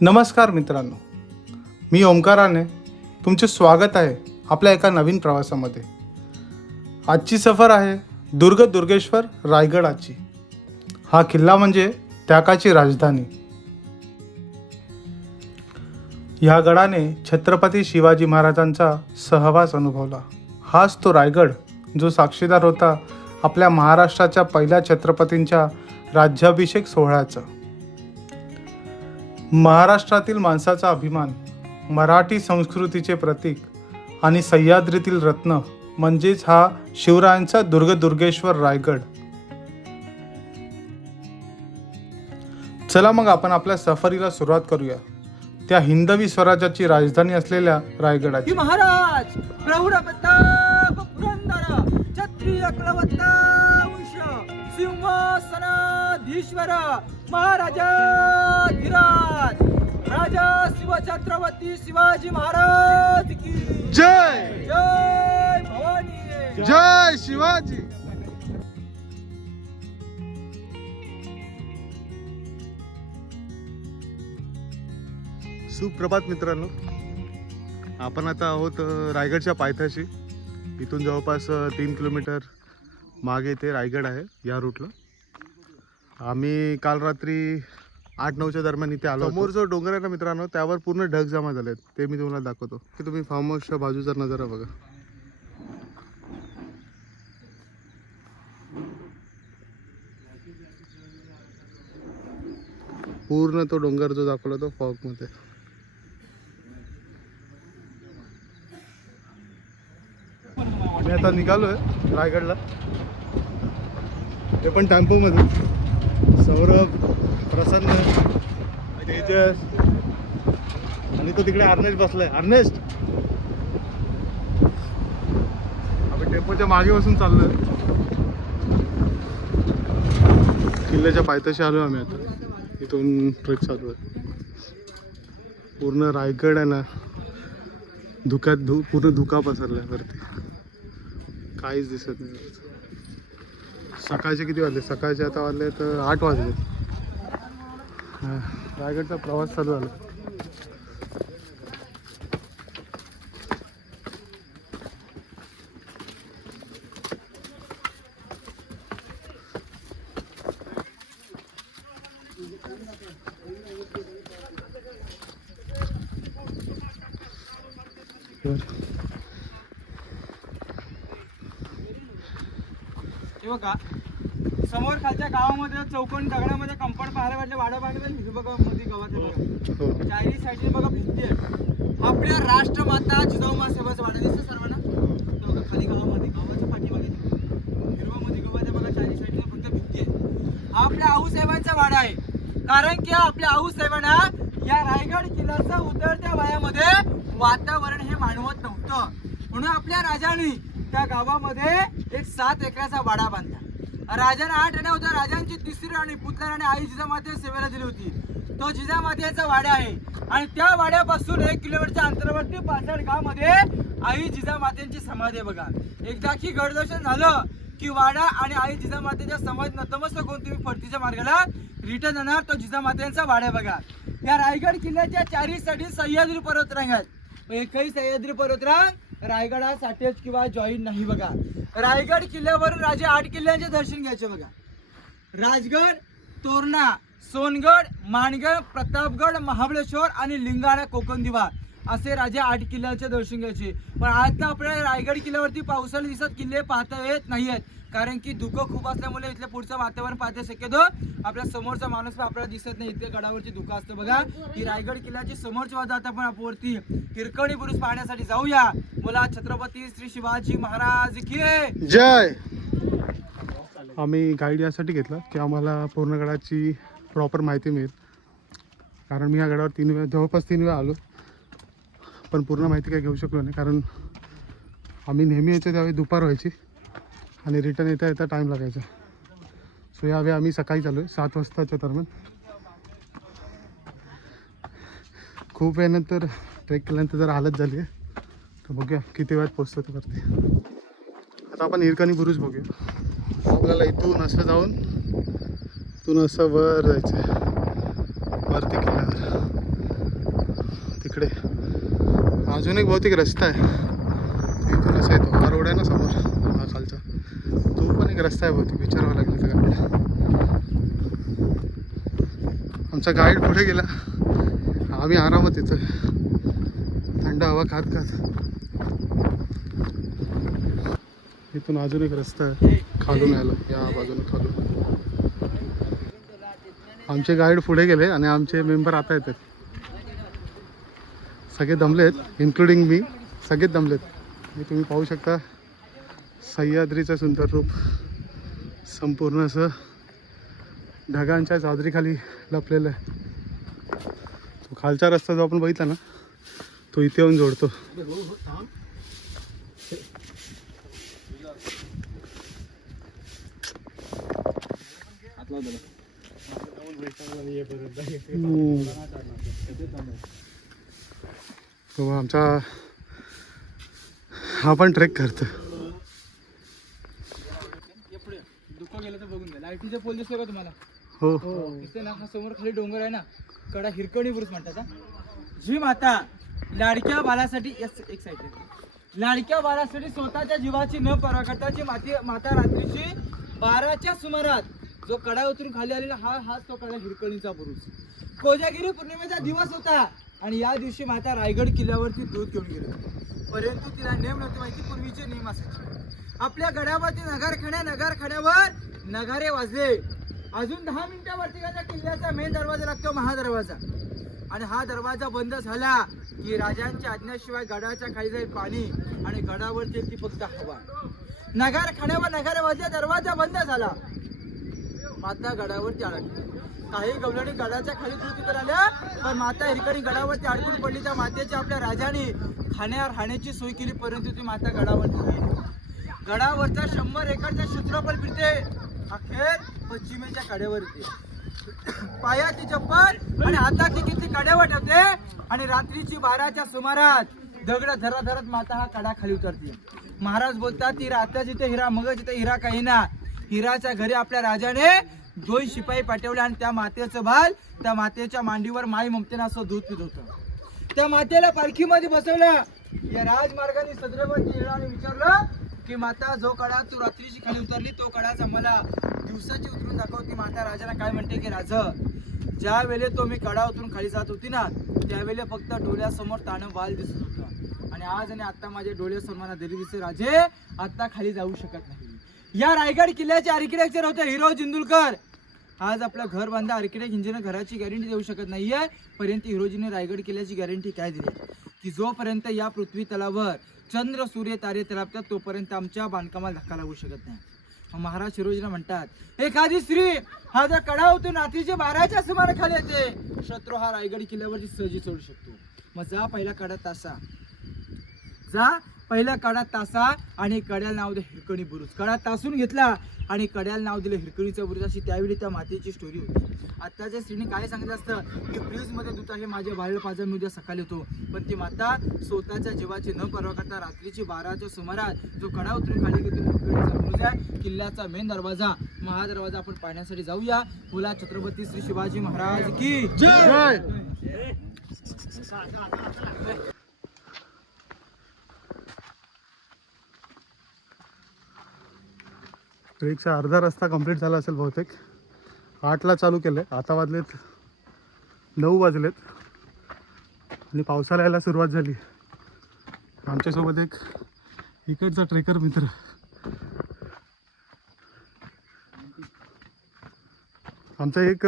नमस्कार मित्रांनो, मी ओंकाराने तुमचे स्वागत आहे आपल्या एका नवीन प्रवासामध्ये. आजची सफर आहे दुर्ग दुर्गेश्वर रायगडाची. हा किल्ला म्हणजे त्याकाची राजधानी. ह्या गडाने छत्रपती शिवाजी महाराजांचा सहवास अनुभवला. हाच तो रायगड जो साक्षीदार होता आपल्या महाराष्ट्राच्या पहिल्या छत्रपतींच्या राज्याभिषेक सोहळ्याचा. महाराष्ट्रातील माणसाचा अभिमान, मराठी संस्कृतीचे प्रतीक आणि सह्याद्रीतील रत्न म्हणजेच हा शिवरायांचा दुर्ग दुर्गेश्वर रायगड. चला मग आपण आपल्या सफरीला सुरुवात करूया त्या हिंदवी स्वराज्याची राजधानी असलेल्या रायगडाची. महाराज प्रौढ प्रताप पुरंदर क्षत्रिय कुलवंश सिंहासनाधीश्वर महाराजाधिराज राजा शिवछत्रपती शिवाजी महाराज की जय जय भवानी. जय शिवाजी. सुप्रभात मित्रांनो, आपण आता आहोत रायगडच्या पायथ्याशी. इथून जवळपास 3 किलोमीटर मागे ते रायगड आहे. या रूटला आम्ही काल रात्री 8-9च्या दरम्यान इथे आलो. समोर जो डोंगर आहे ना मित्रांनो, त्यावर पूर्ण ढग जमा झाले आहेत. ते मी तुम्हाला दाखवतो की तुम्ही फार्म हाऊसच्या बाजूचा नजारा बघा. पूर्ण तो डोंगर जो दाखवला तो फॉग मध्ये. मी आता निघालोय रायगडला. ते पण टेम्पो मध्ये. सौरभ, प्रसन्न, तेजस आणि तो तिकडे अर्नेस्ट बसलाय. अर्नेस्ट, आपण टेम्पोच्या मागे बसून चाललोय. किल्ल्याच्या पायथ्याशी आलोय आम्ही आता. इथून ट्रेक चालू आहे. पूर्ण रायगड आहे ना धुक्यात पूर्ण धुका पसरलाय वरती. काहीच दिसत नाही. सकाळचे किती वाजले? सकाळचे आता वाजले तर 8 वाजले. रायगडचा प्रवास चालू झाला. हे बघा समोर खालच्या गावामध्ये चौकोन दगडामध्ये कंपाऊंड पाहायला वाटले. वाडा बांधले हे बघा मध्ये गावात चारी साईडने बघा भिंती आहे. आपल्या राष्ट्रमाता जिजाऊ साहेबांचा वाडा दिसतो सर्वांना. तो बघा खाली गावामध्ये गावाच्या पाठीमागे हिरवा मध्ये गावाच्या बघा चारी साईडने फक्त भिंती आहे. हा आपल्या आऊसाहेबांचा वाडा आहे. कारण की आपल्या आऊसाहेबांना या रायगड किल्ल्याच्या उतरत्या वयामध्ये वातावरण हे मानवत नव्हतं. म्हणून आपल्या राजांनी त्या गावामध्ये एक 7 एकराचा वाडा बांधला. राजाने 8 राण्या होत्या. राजांची 3री राणी पुतळा राणी आई जिजामाते सेवेला दिली होती. तो जिजामातेचा वाडा आहे. आणि त्या वाड्यापासून 1 किलोमीटरच्या अंतरावरती पाचड गावामध्ये आई जिजामातेंची समाधी आहे बघा. एकदा की गडदर्शन झालं की वाडा आणि आई जिजामातेच्या समाधी नतमस्तक होऊन तुम्ही परतीच्या मार्गाला रिटर्न जाणार. तो जिजामातेंचा वाडा बघा. या रायगड किल्ल्याच्या चारी साठी सह्याद्री पर्वतरांग आहेत. एकही सह्याद्री पर्वतरांग रायगडासाठीच किंवा जॉईन नाही बघा. रायगड किल्ल्यावरून राजे 8 किल्ल्यांचे दर्शन घ्यायचे बघा. राजगड, तोरणा, सोनगड, माणगड, प्रतापगड, महाबळेश्वर आणि लिंगाणा कोकण दिवा असे राजे 8 किल्ल्याचे दर्शन घ्यायचे. पण आता आपल्याला रायगड किल्ल्यावरती पावसाळी दिवसात किल्ले पाहता येत नाही आहेत. कारण की धुकं खूप असल्यामुळे इथलं पुढचं वातावरण पाहता शक्यतो आपल्या समोरचा माणूस पण आपल्याला दिसत नाही. इथे गडावरती धुकं असतं बघा. ही रायगड किल्ल्याची समोरची बाजू आता आपण वरती हिरकणी बुरुज पाहण्यासाठी जाऊया. बोला छत्रपती श्री शिवाजी महाराज की जय. आम्ही गाईड यासाठी घेतला की आम्हाला पूर्ण गडाची प्रॉपर माहिती मिळेल. कारण मी या गडावर जवळपास 3 वेळा आलो, पण पूर्ण माहिती काही घेऊ शकलो नाही. कारण आम्ही नेहमी यायचो त्यावेळी दुपार व्हायची आणि रिटर्न येता येता टाईम लागायचा. सो यावेळी आम्ही सकाळी चालू आहे 7 वाजताच्या दरम्यान. खूप वेळानंतर ट्रेक केल्यानंतर जर हालत झाली आहे तर बघूया किती वेळात पोचतो ते वरती. आता आपण हिरकणी बुरुज बघूया. आपल्याला इथून असं जाऊन इथून असं वर जायचं आहे वरती किल्ल्यावर. इकडे अजून एक बहुतेक रस्ता आहे, इथून असा येतो. हा रोड आहे ना समोर, हा खालचा, तो पण एक रस्ता आहे बहुतेक, विचारावं लागेल त्या गाडीला. आमचा गाईड पुढे गेला, आम्ही आरामात येतो थंड हवा खात खात. इथून अजून एक रस्ता आहे खालून यायला, या बाजूने खालून. आमचे गाईड पुढे गेले आणि आमचे मेंबर आता येतात. सगळे दमलेत, इन्क्लुडिंग मी, सगळेच दमलेत. हे तुम्ही पाहू शकता सह्याद्रीचं सुंदर रूप, संपूर्ण असं ढगांच्या चादरीखाली लपलेलं आहे. तो खालचा रस्ता जो आपण बघितला ना, तो इथे येऊन जोडतो. तो आमचा हा पण ट्रेक करतो. दुःख गेलं तर बघून घ्या. लाईटीचे पोल दिसतो का तुम्हाला? हो दिसते ना, हा समोर खाली डोंगर आहे ना, कडा हिरकणी बुरुज म्हणतात. जी माता लाडक्या बाळासाठी एक साईड लाडक्या बाळासाठी स्वतःच्या जीवाची न पर्वा करता जी माता रात्रीची 12च्या सुमारात जो कडा उतरून खाली आलेला हाच तो कडा हिरकणीचा बुरुज. कोजागिरी पौर्णिमेचा दिवस होता आणि या दिवशी माता रायगड किल्ल्यावरती दूध घेऊन गेली, परंतु तिला नेम नव्हते माहिती. पूर्वीचे नियम असायचे. आपल्या गडावरती नगारखान्यावर नगारे वाजले. अजून 10 मिनिटावरती किल्ल्याचा मेन दरवाजा लागतो, महादरवाजा, आणि हा दरवाजा बंद झाला की राजांच्या आज्ञेशिवाय गडाच्या खाली जाईल पाणी आणि गडावरती ती फक्त हवा. नगारखान्यावर नगारे वाजले, दरवाजा बंद झाला, माता गडावरती अडकली. काही गवळणी गडाच्या खाली दूध आल्या, पण माता हिरकणी गडावरती अडकून पडली. त्या मातेच्या आपल्या राजाने राहण्याची सोय केली, परंतु ती माता गडावरती राहिली. गडावरचा 100 एकरचा क्षेत्रफळ फिरते, अखेर पश्चिमेच्या कड्यावर येते. पायाची चप्पल आणि हाताची किती कड्यावर ठेवते आणि रात्रीची 12च्या सुमारात दगड धरत माता हा कडा खाली उतरते. महाराज बोलतात, ती आता जिथे हिरा मग जिथे हिरा काही ना. हिराच्या घरी आपल्या राजाने 2 शिपाई पाठवले आणि त्या मातेचं बाल त्या मातेच्या मांडीवर माई ममतेनं असं दूध पित होतं. त्या मातेला पालखीमध्ये बसवलं. या राजमार्गाने सदरेवरती येणं आणि विचारलं की माता, जो कडा तू रात्रीची खाली उतरली तो कडाच आम्हाला दिवसाची उतरून दाखवती. माता राजाला काय म्हणते की राजा, ज्या वेळे तो मी कडा उतरून खाली जात होती ना, त्यावेळेला फक्त डोळ्यासमोर ताणं बाल दिसत होतं आणि आज आणि आता माझ्या डोळ्यासमोर मला दरी दिसते. राजे, आता खाली जाऊ शकत नाही. या रायगड किल्ल्याचे आर्किटेक्चर होते हिरो जिंदुलकर. आज आपलं घर बांधा आर्किटेक्ट इंजिनियर घराची गॅरंटी देऊ शकत नाहीये, पर्यंत हिरोजीने रायगड किल्ल्याची गॅरंटी काय दिली की जोपर्यंत या पृथ्वी तलावर चंद्र सूर्य तारे तलापतात तोपर्यंत आमच्या बांधकामाला धक्का लागू शकत नाही. महाराज हिरोजीने म्हणतात, एखादी स्त्री हा जर कडा होतो रात्रीचे 12च्या सुमारा खाली येते, शत्रू हा रायगड किल्ल्यावरती सहजी चढू शकतो. मग जा पहिला कडा तासा, जा पहिल्या कडा तासा आणि कड्याला नाव दे हिरकणी बुरुज. कडा तासून घेतला आणि कड्याला नाव दिलं हिरकणीचा बुरुज. अशी त्यावेळी त्या मातेची स्टोरी होती. आत्ताच्या स्त्रीने काय सांगितलं असतं की फ्रीजमध्ये दूध आहे, माझ्या बाहेर पाजा मी उद्या सकाळी येतो, पण ती माता स्वतःच्या जीवाची न पर्वा करता रात्रीची 12च्या सुमारात जो कडा उतरून खाली घेतो हिरकणीचा बुरुज आहे, किल्ल्याचा मेन दरवाजा, महादरवाजा आपण पाहण्यासाठी जाऊया. बोला छत्रपती श्री शिवाजी महाराज की जय. ट्रेकचा अर्धा रस्ता कंप्लीट झाला असेल बहुतेक. 8ला चालू केलं आहे, आता वाजलेत 9 वाजलेत आणि पावसाला यायला सुरुवात झाली. आमच्यासोबत एक इकडचा ट्रेकर मित्र, आमचा एक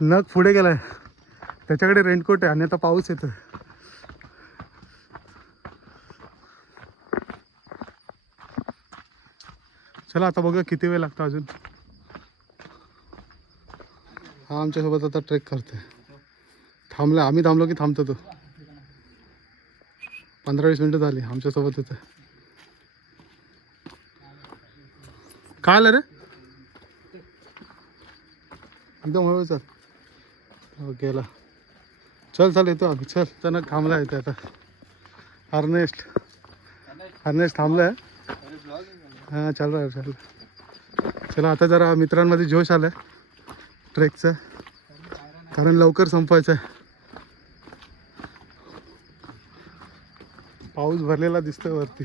नग पुढे गेला आहे, त्याच्याकडे रेनकोट आहे आणि आता पाऊस येतो. चला आता बघूया किती वेळ लागतो अजून. हा आमच्यासोबत आता ट्रेक करतोय. थांबला, आम्ही थांबलो की थांबतो तो. 15-20 मिनटं झाली आमच्यासोबत होतं. काय आलं रे, एकदम हळू चल. गेला, चल येतो आम्ही. चल त्यांना थांबला येते आता. अर्नेस्ट थांबला आहे. हां चालू आहे. चला आता जरा मित्रांमध्ये जोश आला आहे ट्रेकचा, कारण लवकर संपवायचं आहे. पाऊस भरलेला दिसतोय वरती.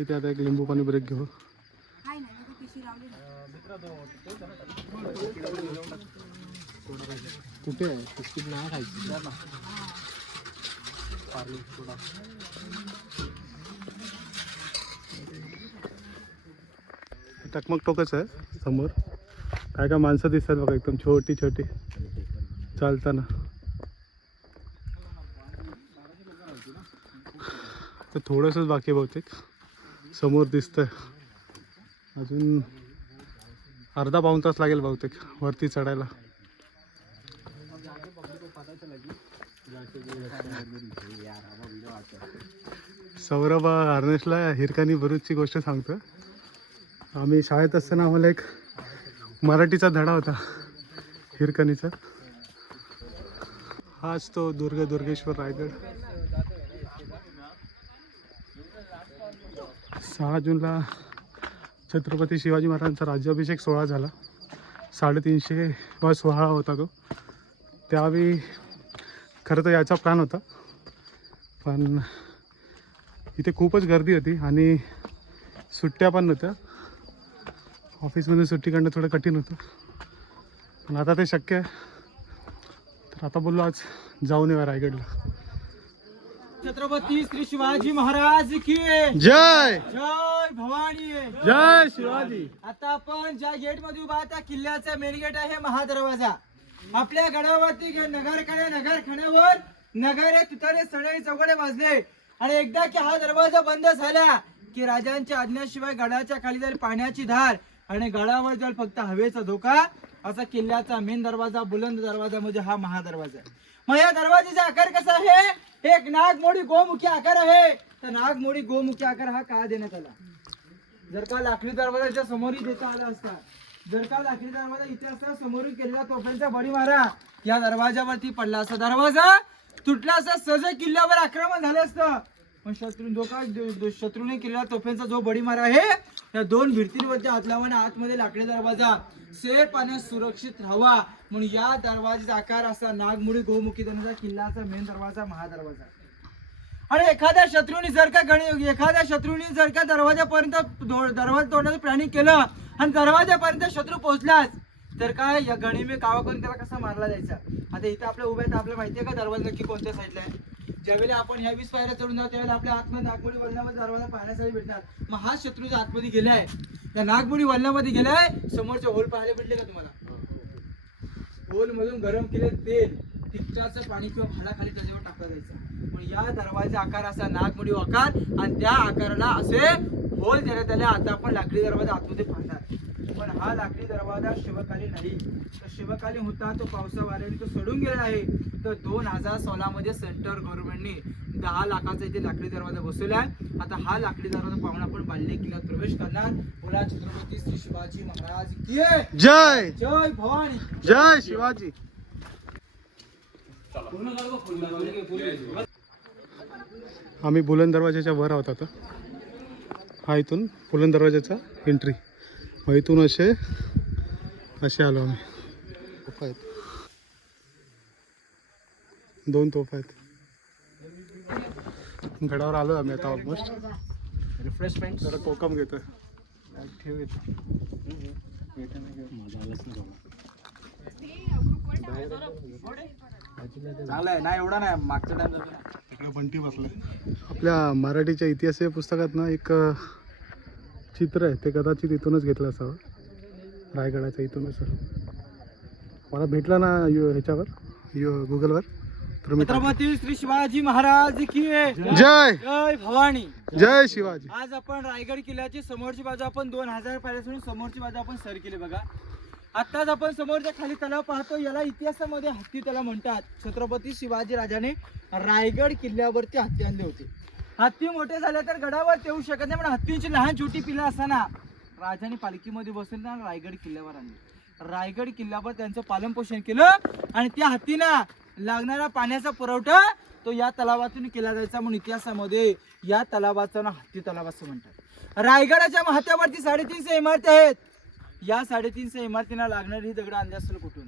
इथे आता एक लिंबू पाणी ब्रेक घेऊ. कुठे आहे बिस्किट नाही खायची. टकमक टोकच आहे समोर. काय काय माणसं दिसतात बघा एकदम छोटी छोटी चालताना. तर थोडंसंच बाकी आहे बहुतेक. समोर दिसतंय अजून अर्धा पाऊण तास लागेल बहुतेक वरती चढायला. सौरभ हर्नेशला हिरकणी बुरुजची गोष्ट सांगतो. आम्ही शाळेत असताना आम्हाला एक मराठीचा धडा होता हिरकणीचा. हाच तो दुर्गेश्वर रायगड. 6 जूनला छत्रपती शिवाजी महाराजांचा राज्याभिषेक सोहळा झाला. 350 सोहळा होता तो. त्यावेळी खरं तर याचा प्लॅन होता, पण इथे खूपच गर्दी होती आणि सुट्ट्या पण नव्हत्या. ऑफिसमध्ये सुट्टी काढणं थोडं कठीण होतं, पण आता ते शक्य आहे. तर आता बोललो आज जाऊन येऊया रायगडला. छत्रपती श्री शिवाजी महाराज की जय. जय भवानी. जय शिवाजी. आता आपण ज्या गेट मध्ये उभा त्या किल्ल्याचा मेन गेट आहे महादरवाजा. आपल्या गडावरती नगरखान्यावर नगारे तुतारे सडे चौघडे वाजले आणि एकदा की हा दरवाजा बंद झाला की राजांच्या आज्ञेशिवाय गडाच्या खाली जाईल पाण्याची धार आणि गडावर जाईल फक्त हवेचा धोका. असा किल्ल्याचा मेन दरवाजा, बुलंद दरवाजा म्हणजे हा महादरवाजा. मग या दरवाजाचा आकार कसा आहे? एक नागमोडी गोमुखी आकार आहे. तर नागमोडी गोमुखी आकार हा का देण्यात आला? जर का लाकडी दरवाजाच्या समोरही देता आला असता, जर का लाकडी दरवाजा इथे असता समोरून केलेला तोफांचा बडी मारा या दरवाजावरती पडला असता, दरवाजा तुटला असता, सहज किल्ल्यावर आक्रमण झालं असतं. पण शत्रूने केलेला तोफांचा जो बडी मारा आहे त्या 2 भिंतींवरच्या आतलावाने आतमध्ये लाकडी दरवाजा सेफ आणि सुरक्षित राहावा म्हणून या दरवाजाचा आकार असा नागमोडी गोमुखी देण्याचा किल्ल्याचा मेन दरवाजा महादरवाजा. आणि एखाद्या शत्रूने जर का दरवाजापर्यंत दरवाजा तोडण्याचं प्लॅनिंग केलं आणि दरवाजापर्यंत शत्रू पोहोचलाच तर काय या गणिमे कावा करून त्याला कसा मारला जायचा? आता इथे आपल्या उभ्या तर आपल्याला माहितीये का दरवाजा नक्की कोणत्या साईडला आहे? ज्यावेळेला आपण ह्या 20 पायऱ्या चढून जाऊ त्यावेळेला आपल्या आतमध्ये नागमोडी वळणामध्ये दरवाजा पाहण्यासाठी भेटणार. मग हा शत्रूच्या आतमध्ये गेलाय, त्या नागमोडी वळणामध्ये गेलाय. समोरचे होल पाहायला भेटले का तुम्हाला? होल मधून गरम केले तेल, तिखटाचं पाणी किंवा भालाखाली त्याच्यावर टाकला जायचं. पण या दरवाजा आकार असा नागमोडी आकार आणि त्या आकाराला असे होल देण्यात आले. आता आपण लाकडी दरवाजा आतमध्ये पाहणार, पण हा लाकडी दरवाजा शिवकालीन नाही. तर शिवकालीन होता तो पावसा वाऱ्याने तो सोडून गेलेला आहे. तर 2016 मध्ये सेंट्रल गव्हर्नमेंटने 10 लाखाचा इथे लाकडी दरवाजा बसवलाय. आता हा लाकडी दरवाजा पाहून आपण बाल्य किल्ल्यात प्रवेश करणार. बोला छत्रपती श्री शिवाजी महाराज की जय. जय भवानी. जय शिवाजी. आम्ही बुलंद दरवाजाच्या वर आहोत आता. हा इथून बुलंद दरवाजाचा एंट्री. मग इथून असे आलो आम्ही. तोफा आहेत, 2 तोफा आहेत. गडावर आलो आम्ही आता ऑलमोस्ट. रिफ्रेशमेंट जरा कोकम घेतोय. ठेव येतो. चांगलाय नाही एवढा नाही मागचा टाइम तिकडे बंटी बसलाय. आपल्या मराठीच्या इतिहास या पुस्तकात ना एक चित्र आहे, ते कदाचित इथूनच घेतलं असावं, रायगडाच्या इथूनच. मला भेटला ना ह्याच्यावर गुगलवर. तर मी छत्रपती श्री शिवाजी महाराज की जय. जय भवानी. जय शिवाजी. आज आपण रायगड किल्ल्याची समोरची बाजू आपण 2000 पायऱ्यापासून समोरची बाजू आपण सर केली बघा. आत्ताच आपण समोरच्या खाली तलाव पाहतो, याला इतिहासामध्ये हत्ती तलाव म्हणतात. छत्रपती शिवाजी राजाने रायगड किल्ल्यावरती हत्ती आणले होते. हत्ती मोठे झाले तर गडावर येऊ शकत नाही, पण हत्तींची लहान छोटी पिल्लं असताना राजाने पालखीमध्ये बसून रायगड किल्ल्यावर आणले. रायगड किल्ल्यावर त्यांचं पालन पोषण केलं आणि त्या हत्तींना लागणारा पाण्याचा पुरवठा तो या तलावातून केला जायचा. म्हणून इतिहासामध्ये या तलावाचं नाव हत्ती तलाव असं म्हणतात. रायगडाच्या महत्वावरती 350 इमारती आहेत. या 350 इमारतींना लागणारी ही दगड आणली असेल कुठून?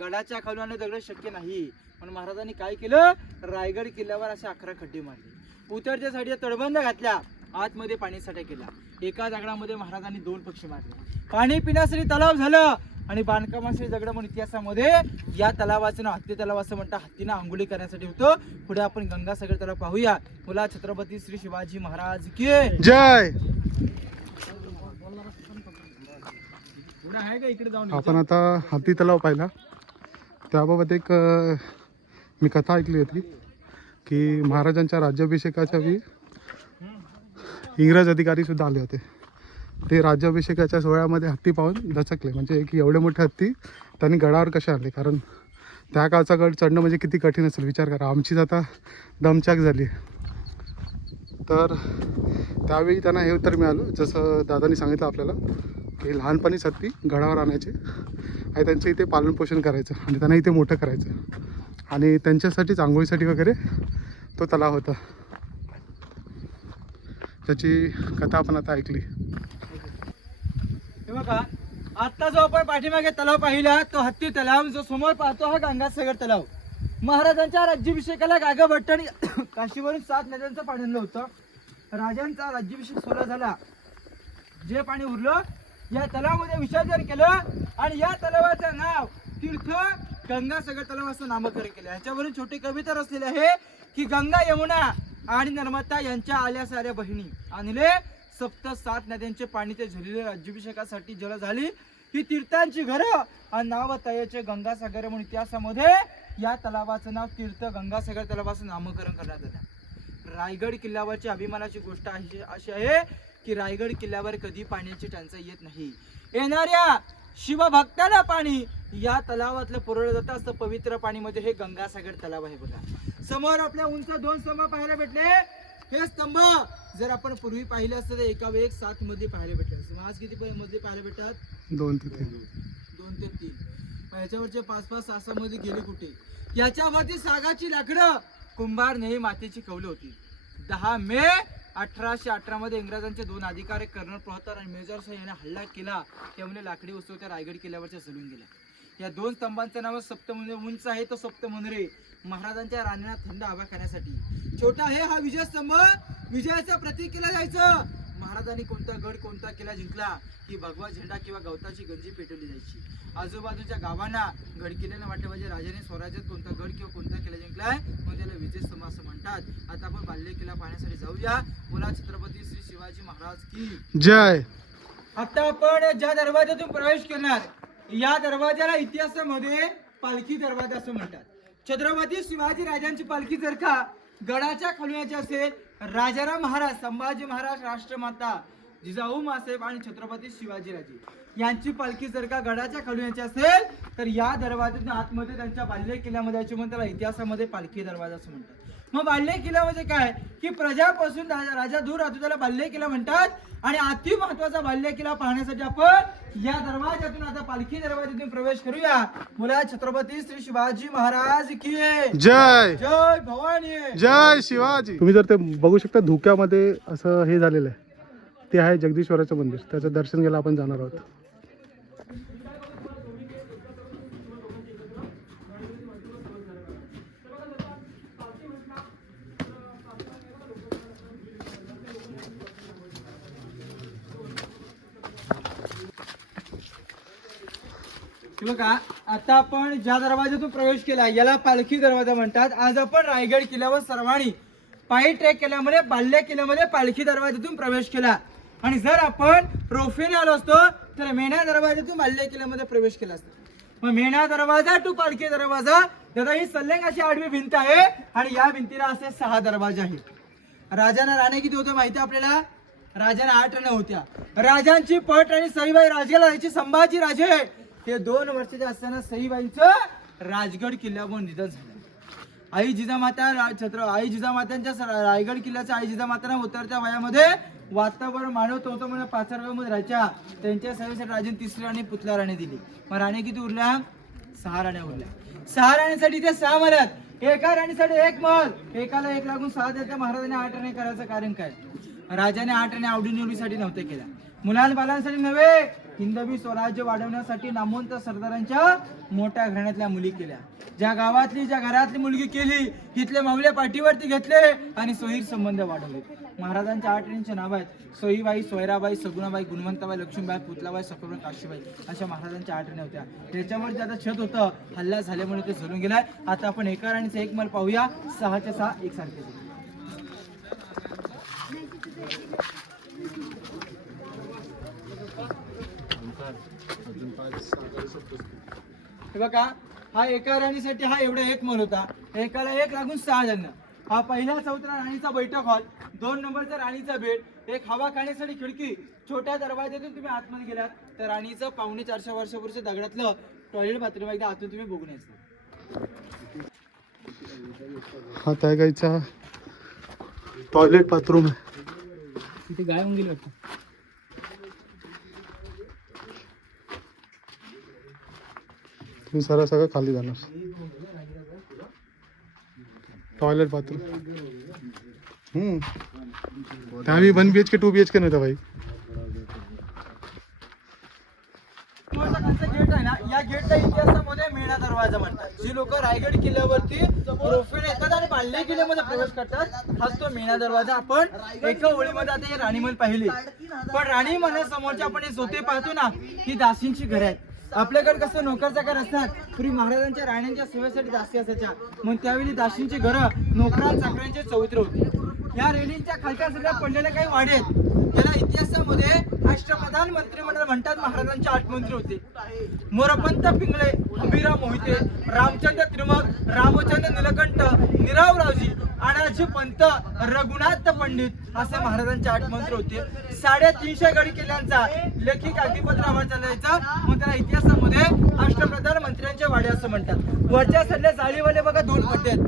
गडाच्या खालून आणणे दगड शक्य नाही. पण महाराजांनी काय केलं? रायगड किल्ल्यावर असे 11 खड्डे मारले. उतरच्या साईडला तटबंद घातल्या, आतमध्ये पाणी साठा केला. एका दगडामध्ये महाराजांनी 2 पक्षी मारले. पाणी पिण्यासाठी तलाव झालं आणि बांधकामासाठी दगड म्हणून इतिहासामध्ये या तलावाचं नाव हत्ती तलाव असं म्हणतात. हत्तीनं आंघोळी करण्यासाठी होतं. पुढे आपण गंगासागर तलाव पाहूया. बोला छत्रपती श्री शिवाजी महाराज की जय. पुढे आहे का इकडे जाऊन आपण आता हत्ती तलाव पाहिला. त्याबाबत एक मी कथा ऐकली होती की महाराजांच्या राज्याभिषेकाच्या वेळी इंग्रज अधिकारी सुद्धा आले होते. ते राज्याभिषेकाच्या सोहळ्यामध्ये हत्ती पाहून दचकले, म्हणजे की एवढे मोठे हत्ती त्यांनी गडावर कसे आणले. कारण त्या काळचा गड चढणं म्हणजे किती कठीण असेल विचार करा. आमचीच आता दमचाक झाली. तर त्यावेळी त्यांना हे उत्तर मिळालं, जसं दादांनी सांगितलं आपल्याला, की लहानपणीच हत्ती गडावर आणायचे आणि त्यांचं इथे पालनपोषण करायचं आणि त्यांना इथे मोठं करायचं आणि त्यांच्यासाठीच आंघोळीसाठी वगैरे तो तलाव होता. त्याची कथा आपण आता ऐकली. हे बघा, आता जो आपण पाठीमागे तलाव पाहिला तो हत्ती तलाव, जो समोर पाहतो हा गंगासागर तलाव. महाराजांच्या राज्याभिषेकाला गागा भट्टांनी काशीवरून 7 नद्यांचं पाणी आणलं होतं. राजांचा राज्याभिषेक सोहळा झाला. जे पाणी उरलं या तलावामध्ये विसर्जन केलं आणि या तलावाचं नाव तीर्थ गंगासागर तलाव असं नामकरण केलं. ह्याच्यावरून छोटी कविता रचलेली आहे की गंगा यमुना आणि नर्मदा यांच्या आल्या साऱ्या बहिणी आणले 7 नद्यांचे पाणी ते झालेले राज्याभिषेकासाठी जल झाली ही तीर्थांची घरं आणि नाव तयाचे गंगासागर म्हणून इतिहासामध्ये या तलावाचं नाव तीर्थ गंगासागर तलावाचं नामकरण करण्यात आलं. रायगड किल्ल्यावरची अभिमानाची गोष्ट अशी आहे की रायगड किल्ल्यावर कधी पाण्याची टंचाई येत नाही. येणाऱ्या शिवभक्तांना पाणी या तलावातलं पुरवलं जातं. असं पवित्र पाणी मध्ये हे गंगासागर तलाव आहे. बघा समोर आपल्या उंच 2 स्तंभ पाहायला भेटले. हे स्तंभ जर आपण पूर्वी पाहिले असतं तर एका वेळेस 7 मध्ये पाहायला भेटले असते. आज किती मध्ये पाहायला भेटतात? 2 ते 3. 2 ते 3. याच्यावरचे 5-5, 6 मध्ये गेले कुठे? याच्यावरती सागाची लाकडं कुंभार नेही मातीची कौले होती. 10 मे 1818 मध्ये इंग्रजांचे 2 अधिकारी कर्नल प्रहतार आणि मेजर शाह यांनी हल्ला केला. त्यामुळे लाकडी वस्तू त्या रायगड किल्ल्यावरच्या जळून गेल्या. या 2 स्तंभांचं नाव सप्तमंदिर. उंच आहे तो सप्तमंदिरे महाराजांच्या राण्यांना थंड हवा खाण्यासाठी. छोटा आहे हा विजयस्तंभ. विजयाचं प्रतीक केलं जायचं. महाराजांनी कोणता गड कोणता किल्ला जिंकला की भगवा झेंडा किंवा गवताची गंजी पेटवली जायची. आजूबाजूच्या गावांना गड किल्ल्याने वाटले पाहिजे राजाने स्वराज्यात कोणता गड किंवा कोणता किल्ला जिंकलाय म्हणून त्याला विजयस्तंभ असं म्हणतात. आता आपण बाल्य किल्ला पाहण्यासाठी जाऊया. बोला छत्रपती श्री शिवाजी महाराज की जय. आता आपण ज्या दरवाजातून प्रवेश करणार या दरवाजाला इतिहासामध्ये पालखी दरवाजा असं म्हणतात. छत्रपती शिवाजी राजांची पालखी जर का गडाच्या खालून यायची असेल, राजाराम महाराज, संभाजी महाराज, राष्ट्रमाता जिजाऊ मासाहेब आणि छत्रपती शिवाजीराजे यांची पालखी जर का गडाच्या खालून यायची असेल तर या दरवाजातून आतमध्ये त्यांच्या बाल्य किल्ल्यामध्ये यायची म्हणून त्याला इतिहासामध्ये पालखी दरवाजा असं म्हणतात. मग बाल्य किल्ला म्हणजे काय की प्रजापासून राजा दूर राहतो त्याला बाल्य किल्ला म्हणतात. आणि अति महत्वाचा बाल्य किल्ला पाहण्यासाठी आपण या दरवाजातून आता पालखी दरवाजातून प्रवेश करूया. बोला छत्रपती श्री शिवाजी महाराज की जय. जय भवानी जय शिवाजी. तुम्ही जर ते बघू शकता धुक्यामध्ये असं हे झालेलं आहे, ते आहे जगदीश्वराचं मंदिर. त्याचं दर्शन घ्यायला आपण जाणार आहोत. बघा आता आपण ज्या दरवाजातून प्रवेश केला याला पालखी दरवाजा म्हणतात. आज आपण रायगड किल्ल्यावर सर्वांनी पायी ट्रेक केल्यामुळे बाल्य किल्ल्यामध्ये पालखी दरवाजातून प्रवेश केला. आणि जर आपण रोफेने आलो असतो तर मेणा दरवाजातून बाल्य किल्ल्यामध्ये प्रवेश केला असता. मग मेणा दरवाजा टू पालखी दरवाजा दादा ही सल्लेंग अशी आडवी भिंत आहे आणि या भिंतीला असे 6 दरवाजे आहेत. राजांना राणे किती होते माहिती आपल्याला? राजांना 8 राण्या होत्या. राजांची पट आणि सईबाई राजेला जायची. संभाजी राजे ते 2 वर्षाचे असताना सईबाईंचं राजगड किल्ल्यावर निधन झालं. आई जिजामात्यांच्या रायगड किल्ल्याच्या आई जिजामातांना उतरत्या वयामध्ये वातावरण मानवत होतं म्हणून पाचरगावमध्ये राहायच्या. त्यांच्या सईसाठी राजाने 3री राणी पुतला राणी दिली. मग राणी किती उरल्या? 6 राण्या उरल्या. 6 राणीसाठी ते 6 मरत. एका राणीसाठी 1 मल. एकाला 1 लागून 6 देते. महाराजांनी 8 राणी करायचं कारण काय? राजाने 8 राणी आवडी निवडीसाठी नव्हते केल्या. मुलांबालांसाठी नव्हे हिंदवी स्वराज्य वाढवण्यासाठी नामवंत सरदारांच्या मोठ्या घराण्यातल्या मुली केल्या. ज्या घरातली मुलगी केली तिथले मावले पाठीवरती घेतले आणि सोयीर संबंध वाढवले. महाराजांच्या 8 राणींचे नाव आहेत: सोयीबाई, सोयराबाई, सगुणाबाई, गुणवंताबाई, लक्ष्मीबाई, पुतलाबाई, सखुबाई, काशीबाई अशा महाराजांच्या 8 राणी होत्या. त्याच्यावर जे आता छत होतं हल्ला झाल्यामुळे ते झुलून गेलाय. आता आपण एका राणीचं एक मल पाहूया. 6च्या 6 एकसारखे. हे बघा, हा एका राणीसाठी हा एवढा एक मल होता. एकाला 1 लागून 6 जण. हा पहिला चौथरा राणीचा बैठक हॉल, 2 नंबरचा राणीचा बेड, एक हवा खाण्यासाठी खिडकी. छोट्या दरवाज्यातून तुम्ही आतमध्ये गेलात तर राणीचं 450 वर्षापूर्वीचं दगडातलं टॉयलेट बाथरूम एकदा आतून तुम्ही बघून यायचं. हा त्या गाईचा टॉयलेट बाथरूम आहे. तिथे गाय होऊन गेली वाटतं. तुम्ही सगळं खाली जाणार. टॉयलेट बाथरूम त्यावेळी 1 BHK 2 BHK नव्हता भाई. गेट आहे ना, या गेटला इतिहासामध्ये मेणा दरवाजा म्हणतात. जी लोक रायगड किल्ल्यावरती रोफेने येतात आणि बाल्ले किल्ल्यामध्ये प्रवेश करतात, हाच तो मेणा दरवाजा. आपण एका ओळीमध्ये आता हे राणीमहल पाहिले, पण राणीमहल समोरचे आपण हे जोते पाहतो ना, ही दासींची घर आहेत. आपल्याकडे कसं नोकरचाकर असतात, पूर्वी महाराजांच्या राण्यांच्या सेवेसाठी दासी असायच्या. मग त्यावेळी दासींची घरं नोकरां चाकरांचे चौत्र होते. या रेणींच्या खालच्या सगळ्या पडलेल्या काही वाडे आहेत. याला इतिहासामध्ये अष्टप्रधान मंत्रिमंडळ म्हणतात. महाराजांचे 8 मंत्री होते: मोरपंत पिंगळे, हंबीरराव मोहिते, रामचंद्र त्रिमक, रामचंद्र निलकंठ, निरावरावजी, आणाजी पंत, रघुनाथ पंडित असे महाराजांचे 8 मंत्री होते. 350 गड किल्ल्यांचा लेखी कागदीपत्रावर चालायचा. मग त्याला इतिहासामध्ये अष्टप्रधान मंत्र्यांचे वाडे असं म्हणतात. वरच्या सडल्या जाळीवाले बघा 2 पट्टे आहेत.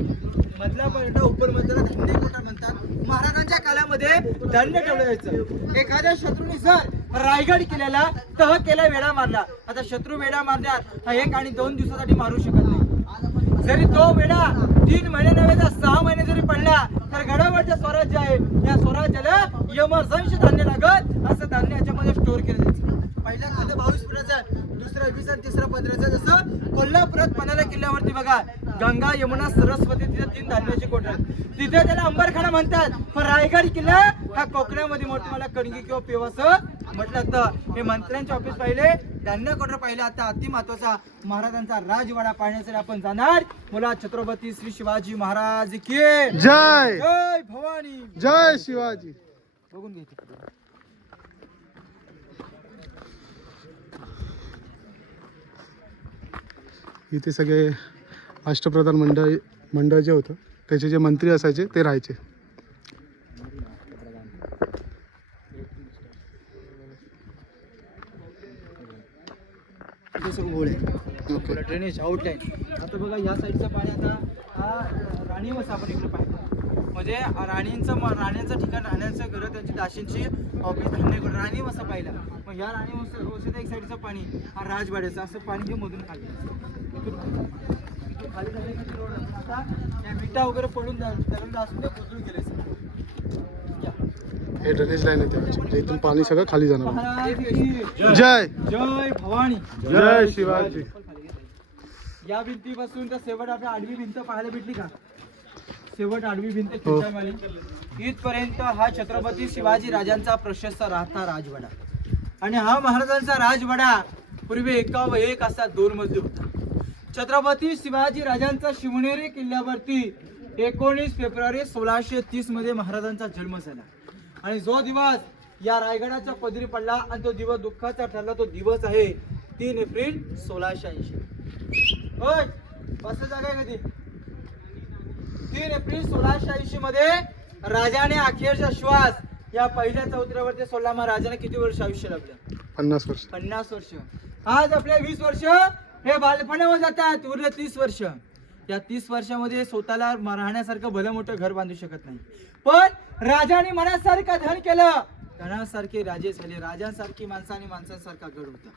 मधला पट्टा उपर मधला धान्य कोटा म्हणतात. महाराजांच्या काळामध्ये धान्य ठेवलं जायचं. एखाद्या शत्रूने जर रायगड किल्ल्याला तह केला, वेढा मारला. आता शत्रू वेढा मारणार हा 1 आणि 2 दिवसासाठी मारू शकत नाही. जरी तो वेढा 3 महिने नव्हे तर 6 महिने जरी पडला तर गडावरचं स्वराज्य आहे, या स्वराज्याला यमसंश धान्य लागत. असं धान्य याच्यामध्ये स्टोअर केलं जायचं. पहिल्या खातं 22 फुटाचं, दुसरं 20 आणि तिसरं 15चं. जसं कोल्हापुरात पन्हाळा किल्ल्यावरती बघा गंगा, यमुना, सरस्वती, तिथे 3 धान्याचे कोट आहेत. तिथे त्याला अंबरखाना म्हणतात. पण रायगड किल्ला हा कोकणामध्ये मोठं मला कणगी किंवा पेवासं म्हटलं जातं. हे मंत्र्यांचे ऑफिस पाहिले, धान्य कोटर पाहिले. आता अति महत्वाचा महाराजांचा राजवाडा पाहण्यासाठी आपण जाणार. बोला छत्रपती श्री शिवाजी महाराज की जय. जय भवानी, जय शिवाजी. बघून घ्यायचं. इथे सगळे अष्टप्रधान मंडळ जे होतं त्याचे जे मंत्री असायचे ते राहायचे. Drainage outline. आता बघा या साईडचं पाणी, आता हा राणी वसा आपण इकडे पाहिजे. म्हणजे राण्यांचं ठिकाण, राहण्याचं घर, त्यांची दाशींची ऑफिस, धान्य राणी वसा पाहिला. मग या राणी वसाचं एक साईडचं पाणी हा राजवाड्याचं असं पाणी हे मधून खाली आता विटा वगैरे पडून असून ते बुजून गेले. हे ड्रेनेज लाईन आहे त्याची, म्हणजे इथून पाणी सगळं खाली जाणार. जय जय भवानी, जय शिवाजी. या भिंतीपासून तर शेवट आपल्या आडवी भिंत पाहायला भेटली का? शेवट आडवी भिंत इथपर्यंत हा छत्रपती शिवाजी राजांचा प्रशस्त राहता राजवाडा. आणि हा महाराजांचा राजवाडा पूर्वी एकावर एक असा 2 मजली होता. छत्रपती शिवाजी राजांचा शिवनेरी किल्ल्यावरती 19 फेब्रुवारी 1630 मध्ये महाराजांचा जन्म झाला. आणि जो दिवस या रायगडाच्या पदरी पडला आणि तो दिवस दुःखाचा ठरला, तो दिवस आहे 3 एप्रिल 1680. होय, बस जागा कधी 3 एप्रिल 1680 मध्ये राजाने अखेरचा श्वास या पहिल्या चौथऱ्यावरती सोडला. मग राजाने किती वर्ष आयुष्य लाभलं? 50 वर्ष. 50 वर्ष. आज आपल्या 20 वर्ष हे बालपणावर जातात, उरले 30 वर्ष. या 30 वर्षामध्ये स्वतःला राहण्यासारखं भलं मोठं घर बांधू शकत नाही. पण राजाने मनासारखं धन केलं, धनासारखे राजे झाले. राजांसारखी माणसाने माणसांसारखा गड होता.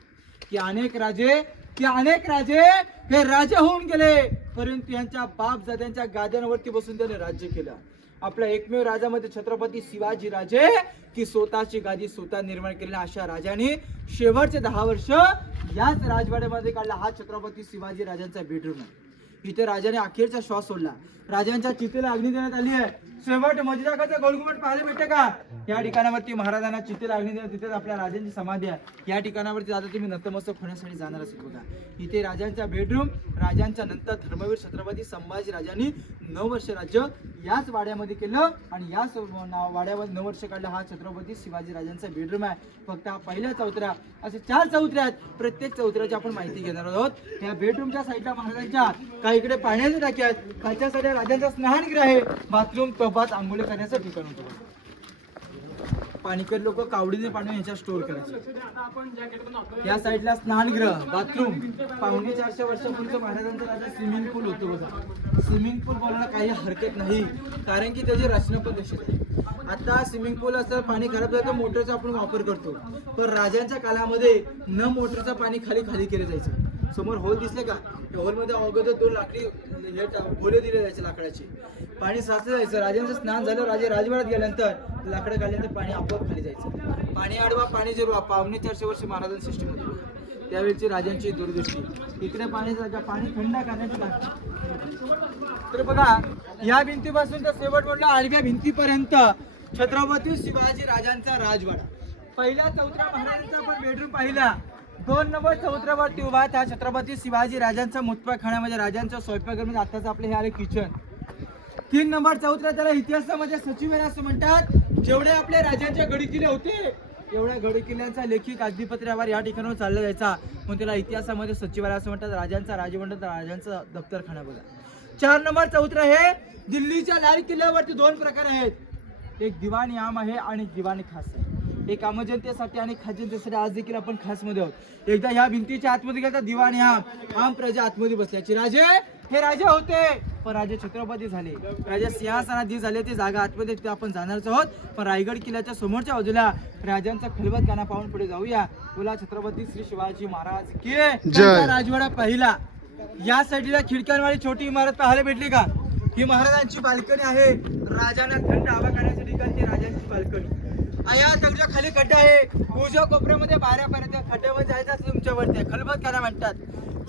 की अनेक राजे हे राजे होऊन गेले, परंतु यांच्या बापजाद्यांच्या गाद्यांवरती बसून त्याने राज्य केलं. आपला एकमेव राजामध्ये छत्रपती शिवाजी राजे की स्वतःची गादी स्वतः निर्माण केलेल्या अशा राजाने शेवटचे 10 वर्ष याच राजवाड्यामध्ये काढला. हा छत्रपती शिवाजी राजांचा बेडरूम आहे. इथे राजाने अखेरचा श्वास सोडला. राजांच्या चितेला अग्नी देण्यात आली आहे. शेवट मजिदाकाचा गोलघुमट पाहायला भेटते का? या ठिकाणावरती महाराजांना चितेला अग्नी देण्यात, तिथेच आपल्या राजांची समाधी आहे. या ठिकाणावरती आता तुम्ही नतमस्तक होण्यासाठी जाणार असेल बघा. इथे राजांचा बेडरूम. राजांच्या नंतर धर्मवीर छत्रपती संभाजी राजांनी 9 वर्ष राज्य याच वाड्यामध्ये केलं आणि याच वाड्यामध्ये 9 वर्ष काढलं. हा छत्रपती शिवाजी राजांचा बेडरूम आहे. फक्त हा पहिला चौथरा, असे 4 चौथरे आहेत. प्रत्येक चौथऱ्याची आपण माहिती घेणार आहोत. या बेडरूमच्या साईडला महाराजांच्या काही इकडे पाण्याच्या टाक्या आहेत. खालच्या साईडला राजांचा स्नानगृह आहे. बाथरूम, कपाट, आंघोळ करण्याचं ठिकाण होतं. पाणीकर लोक कावडीने पाणी ह्याच्या स्टोअर करायचे. या साईडला स्नानगृह, बाथरूम, 450 वर्षापूर्वीचं महाराजांचं राजा स्विमिंग पूल होतं बघा. स्विमिंग पूल बोलायला काही हरकत नाही, कारण की त्याची रचना पण तशी आहे. आता स्विमिंग पूल असतं, पाणी खराब झालं तर मोटरचा आपण वापर करतो, पण राजांच्या काळामध्ये न मोटरचं पाणी खाली केलं जायचं. समोर होल दिसले का? त्या होलमध्ये अगोदर 2 लाकडी गोले दिले जायचे लाकडाचे. पाणी साचलं जायचं. राजांचं स्नान झालं, राजे राजवाड्यात गेल्यानंतर लाकडं काढल्यानंतर पाणी आपोआप खाली जायचं. पाणी अडवा, पाणी जिरवा. 450 वर्ष महाराजांची सिस्टीम होती. त्यावेळची राजांची दूरदृष्टी. इकडे पाणी थंड करण्याची लागते. तर बघा, या भिंतीपासून तर शेवट म्हटलं आडव्या भिंतीपर्यंत छत्रपती शिवाजी राजांचा राजवाडा. पहिल्या चौथरा महाराजांचा आपण बेडरूम पाहिला. 2 नंबर चौथऱ्यावरती उभा त्या छत्रपती शिवाजी राजांचा मुतपाखाना म्हणजे राजांचा स्वयंपाकघर. आताच आपले हे आले किचन. 3 नंबर चौथरा त्याला इतिहासामध्ये सचिवालय असं म्हणतात. जेवढे आपले राजांच्या गडी किल्ले होते एवढ्या गडी किल्ल्यांचा लेखी कागदीपत्रावर या ठिकाणावर चालला जायचा, म्हणून त्याला इतिहासामध्ये सचिवालय असं म्हणतात. राजांचा राजमंडळ, राजांचा दफ्तरखाना बघा. 4 नंबर चौथरा हे दिल्लीच्या लाल किल्ल्यावरती 2 प्रकार आहेत. एक दिवाणी आम आहे आणि दिवाणी खास आहे. एक आमजनतेसाठी आणि खाजनतेसाठी. आज देखील आपण खास मध्ये आहोत. एकदा ह्या भिंतीच्या आतमध्ये गेला दिवाणी आम प्रजा आतमध्ये बसल्याची. राजे हे राजे होते, पण राजे छत्रपती झाले. राजा सिंहासनाधीश झाले. ते जागा आतमध्ये तिथे आपण जाणारच आहोत. पण रायगड किल्ल्याच्या समोरच्या बाजूला राजांचा खलबतखाना पाहून पुढे जाऊया. बोला छत्रपती श्री शिवाजी महाराज की जय. राजवाडा पहिला. या साईडला खिडक्यांवाली छोटी इमारत पाहायला भेटली का? ही महाराजांची बाल्कनी आहे. राजांना थंड हवा काढण्यासाठी ती राजांची बाल्कनी. या दगडा खाली खड्डा आहे. उजव्या कोपऱ्यामध्ये 12 पर्यंत खड्ड्यावर जायचं असं तुमच्यावरती खलबतखाना म्हणतात.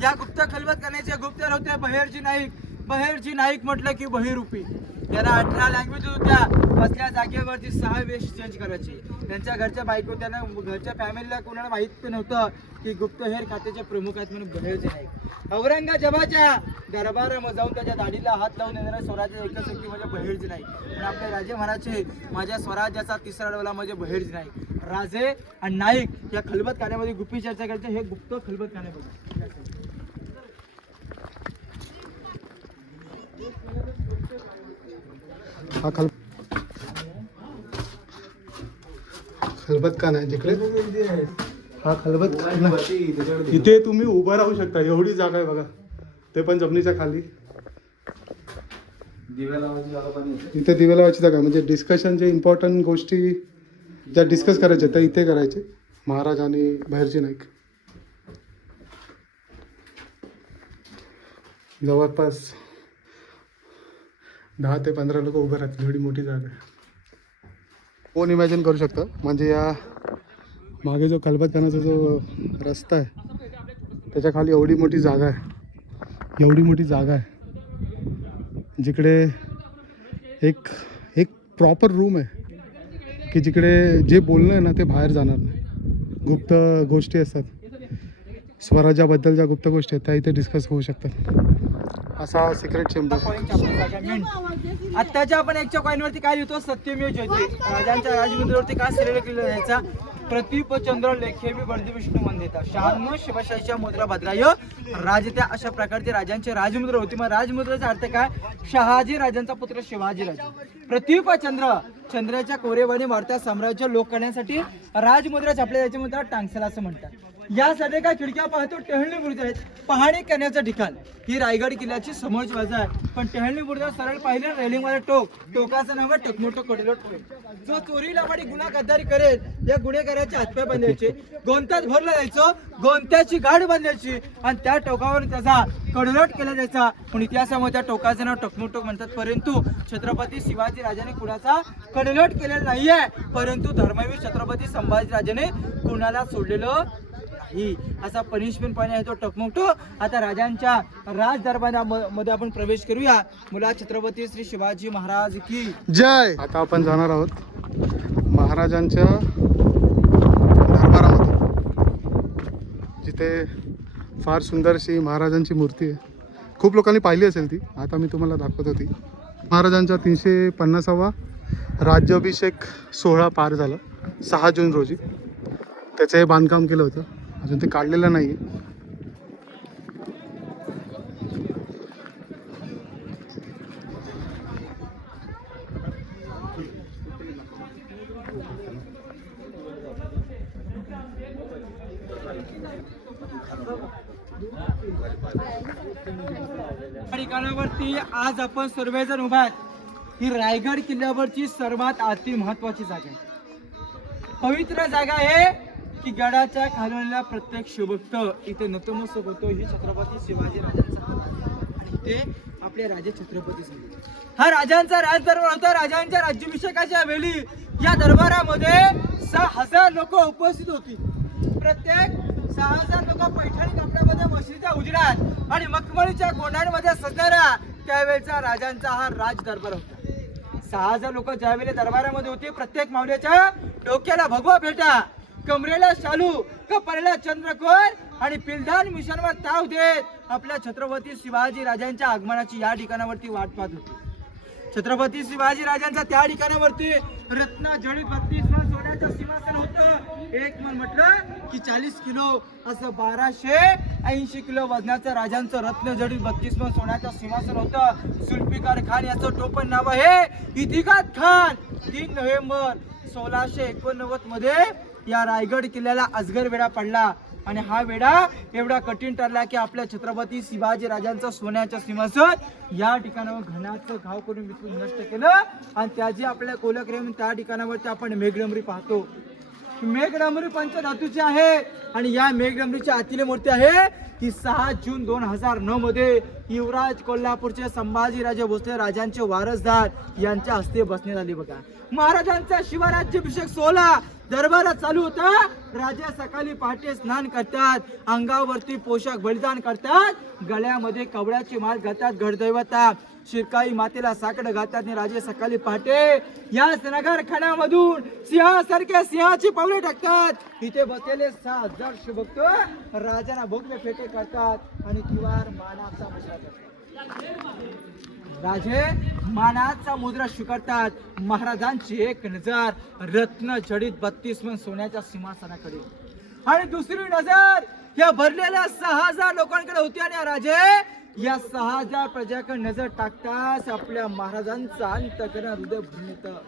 या गुप्त खलबतखान्याचे गुप्तहेर होते बहिर्जी नाईक. बहिर्जी नाईक म्हटलं की बहिरूपी. त्याला 18 लँग्वेज होत्या. बसल्या जागेवरती 6 वेश चेंज करायची. त्यांच्या घरच्या बायको, त्यांना घरच्या फॅमिलीला कोणाला माहित पण नव्हतं की गुप्तहेर खात्याचे प्रमुख आहेत म्हणून बहिर्जी नाईक. औरंगजेबाच्या दरबारामध्ये जाऊन त्याच्या दाढीला हात लावून येणाऱ्या स्वराज्याचा एकच व्यक्ती म्हणजे बहिर्जी नाईक. आणि आपले राजे म्हणायचे माझ्या स्वराज्याचा 3रा डोला म्हणजे बहिर्जी नाईक. राजे आणि नाईक या खलबतखान्यामध्ये गुप्ती चर्चा करायचे. हे गुप्त खलबतखाने बघा. हा खलबतखाना आहे जिकडे. हा खलबतखाना. इथे तुम्ही उभं राहू शकता, एवढी जागा आहे बघा. ते पण जमिनीच्या खाली. इथे दिवे लावायची जागा, म्हणजे डिस्कशनचे इम्पॉर्टंट गोष्टी ज्या डिस्कस करायच्या त्या इथे करायचे महाराज आणि बहिर्जी नाईक. जवळपास 10 ते 15 लोक उभे राहतील, एवढी मोठी जागा आहे. कोण इमॅजिन करू शकतं, म्हणजे या मागे जो खलबतखान्याचा जो रस्ता आहे त्याच्या खाली एवढी मोठी जागा आहे. एवढी मोठी जागा आहे जिकडे एक प्रॉपर रूम आहे की जिकडे जे बोलणं आहे ना ते बाहेर जाणार नाही. गुप्त गोष्टी असतात, स्वराज्याबद्दल ज्या गुप्त गोष्टी आहेत त्या इथे डिस्कस होऊ शकतात. असा सिक्रेट चेंबर. आत्ताच्या आपण 1च्या कॉईनवरती काय लिहितो? सत्यमेव जयते. राजांच्या राजमुद्रेवरती काय श्रेय केलं जायचा? प्रतीप चंद्र लेखे बळदी विष्णू मंदिता 96 शिवशाहीच्या मुद्रा भद्राय राजत्या. अशा प्रकारचे राजांचे राजमुद्रा होती. मग राजमुद्रेचा अर्थ काय? शहाजी राजांचा पुत्र शिवाजी राजा. प्रतीप चंद्र, चंद्राच्या कोरेवाणी वाढत्या साम्राज्य लोक करण्यासाठी राजमुद्रा छापल्या जायच्या म्हणतात टांगसेल असं म्हणतात. या साध्या काय खिडक्या पाहतो टेहळणी बुरुज आहेत, पाहणी करण्याचं ठिकाण. ही रायगड किल्ल्याची समोरची बाजू आहे. पण टेहळणी बुरुजात सरळ पाहिलं रेलिंग वाला टोकाचं नाव आहे टकमोटो कडलोट टोक. जो चोरी लबाडी गुन्हा गद्दारी करेल या गुन्हेगाराचे हातपाय बांधायचे, गोंत्यात भरला जायचं, गोंत्याची गाठ बांधायची आणि त्या टोकावर त्याचा कडलोट केला जायचा. पण इतिहासामध्ये त्या टोकाचं नाव टकमोटोक म्हणतात. परंतु छत्रपती शिवाजी राजाने कुणाचा कडलोट केलेला नाहीये, परंतु धर्मवीर छत्रपती संभाजी राजाने कुणाला सोडलेलं नाही. असा पनिशमेंट पॉईंट आहे तो टकमोटो. आता राजांच्या राज दरबारामध्ये आपण प्रवेश करूया. मुला छत्रपती श्री शिवाजी महाराज की जय. आता आपण जाणार आहोत महाराजांच्या दरबारामध्ये, जिथे फार सुंदरशी महाराजांची मूर्ती आहे. खूप लोकांनी पाहिली असेल ती, आता मी तुम्हाला दाखवत होती. महाराजांचा 350वा राज्याभिषेक सोहळा पार झाला 6 जून रोजी. त्याचं हे बांधकाम केलं होतं, अजून ते काढलेलं नाही आहे. ठिकाणावरती आज आपण सर्वजण उभा आहेत. ही रायगड किल्ल्यावरची सर्वात अति महत्वाची जागा आहे, पवित्र जागा आहे की गडाच्या खालवलेला प्रत्येक शिवभक्त इथे नतमस्तक होतो. ही छत्रपती शिवाजी राजांचा आणि इथे आपले राजे छत्रपती झाले. हा राजांचा राज दरबार होता. राजांच्या राज्याभिषेकाच्या वेळी या दरबारामध्ये 6000 लोक उपस्थित होती. प्रत्येक 6000 लोक पैठणी कपड्यामध्ये मशिदीच्या उजेडात आणि मखमलीच्या गोंडांमध्ये सजणारा त्यावेळेचा राजांचा हा राज दरबार होता. 6000 लोक ज्यावेळी दरबारामध्ये होते, प्रत्येक मावल्याच्या डोक्याला भगवा फेटा, कमरेला शालू, कपाळाला चंद्रकोर आणि पिलधान मिशनवर ताव देत आपल्या छत्रपती शिवाजी राजांच्या आगमनाची या ठिकाणावरती वाट पाहत होते. छत्रपती शिवाजी राजांचा त्या ठिकाणावरती रत्न जडित 32 मन सोन्याचं सिंहासन होतं. एक मन म्हटलं की 40 किलो, असं 1280 किलो वजनाचं राजांचं रत्न जडित 32 मन सोन्याचं सिंहासन होतं. जुल्फिकार खान याचं टोपण नाव आहे इतिकाद खान. 3 नोव्हेंबर 1689 मध्ये या रायगड किल्ल्याला अजगर वेढा पडला आणि हा वेढा एवढा कठीण ठरला की आपल्या छत्रपती शिवाजी राजांचं सोन्याचं सिंहासन या ठिकाणावर घणाचं घाव करून विकून नष्ट केलं. आणि त्याची आपल्या कोलक्रेम त्या ठिकाणावरती आपण मेघडंबरी पाहतो. मेघडंबरी पंचधातूची आहे आणि या मेघडंबरीची आतील मूर्ती आहे की 6 जून 2009 मध्ये युवराज कोल्हापूरचे संभाजीराजे भोसले राजांचे वारसदार यांच्या हस्ते बसण्यात आली. बघा, महाराजांचा शिवराज्याभिषेक सोहळा दरबारात चालू होता. राजे सकाळी पहाटे स्नान करतात, अंगावरती पोशाख बलिदान करतात, गळ्यामध्ये कवड्याची माळ घालतात, गडदैवता शिरकाई मातेला साकडं घालतात आणि राजे सकाळी पहाटे या नगर खाण्यामधून सिंहासारख्या सिंहाची पावले टाकतात. इथे बसलेले 6000 शिवभक्त राजांना भोगवे फेटे करतात आणि किवार मानाचा मुद्रा करतात. राजे मानाचा मुद्रा स्वीकारतात. महाराजांची एक नजर रत्न जडित 32 मन सोन्याच्या सिंहासनाकडे आणि दुसरी नजर या भरलेल्या 6000 लोकांकडे होती. आणि राजे या 6000 प्रजाकडे नजर टाकताच आपल्या महाराजांचा अंतःकरण हृदय भरून येतं.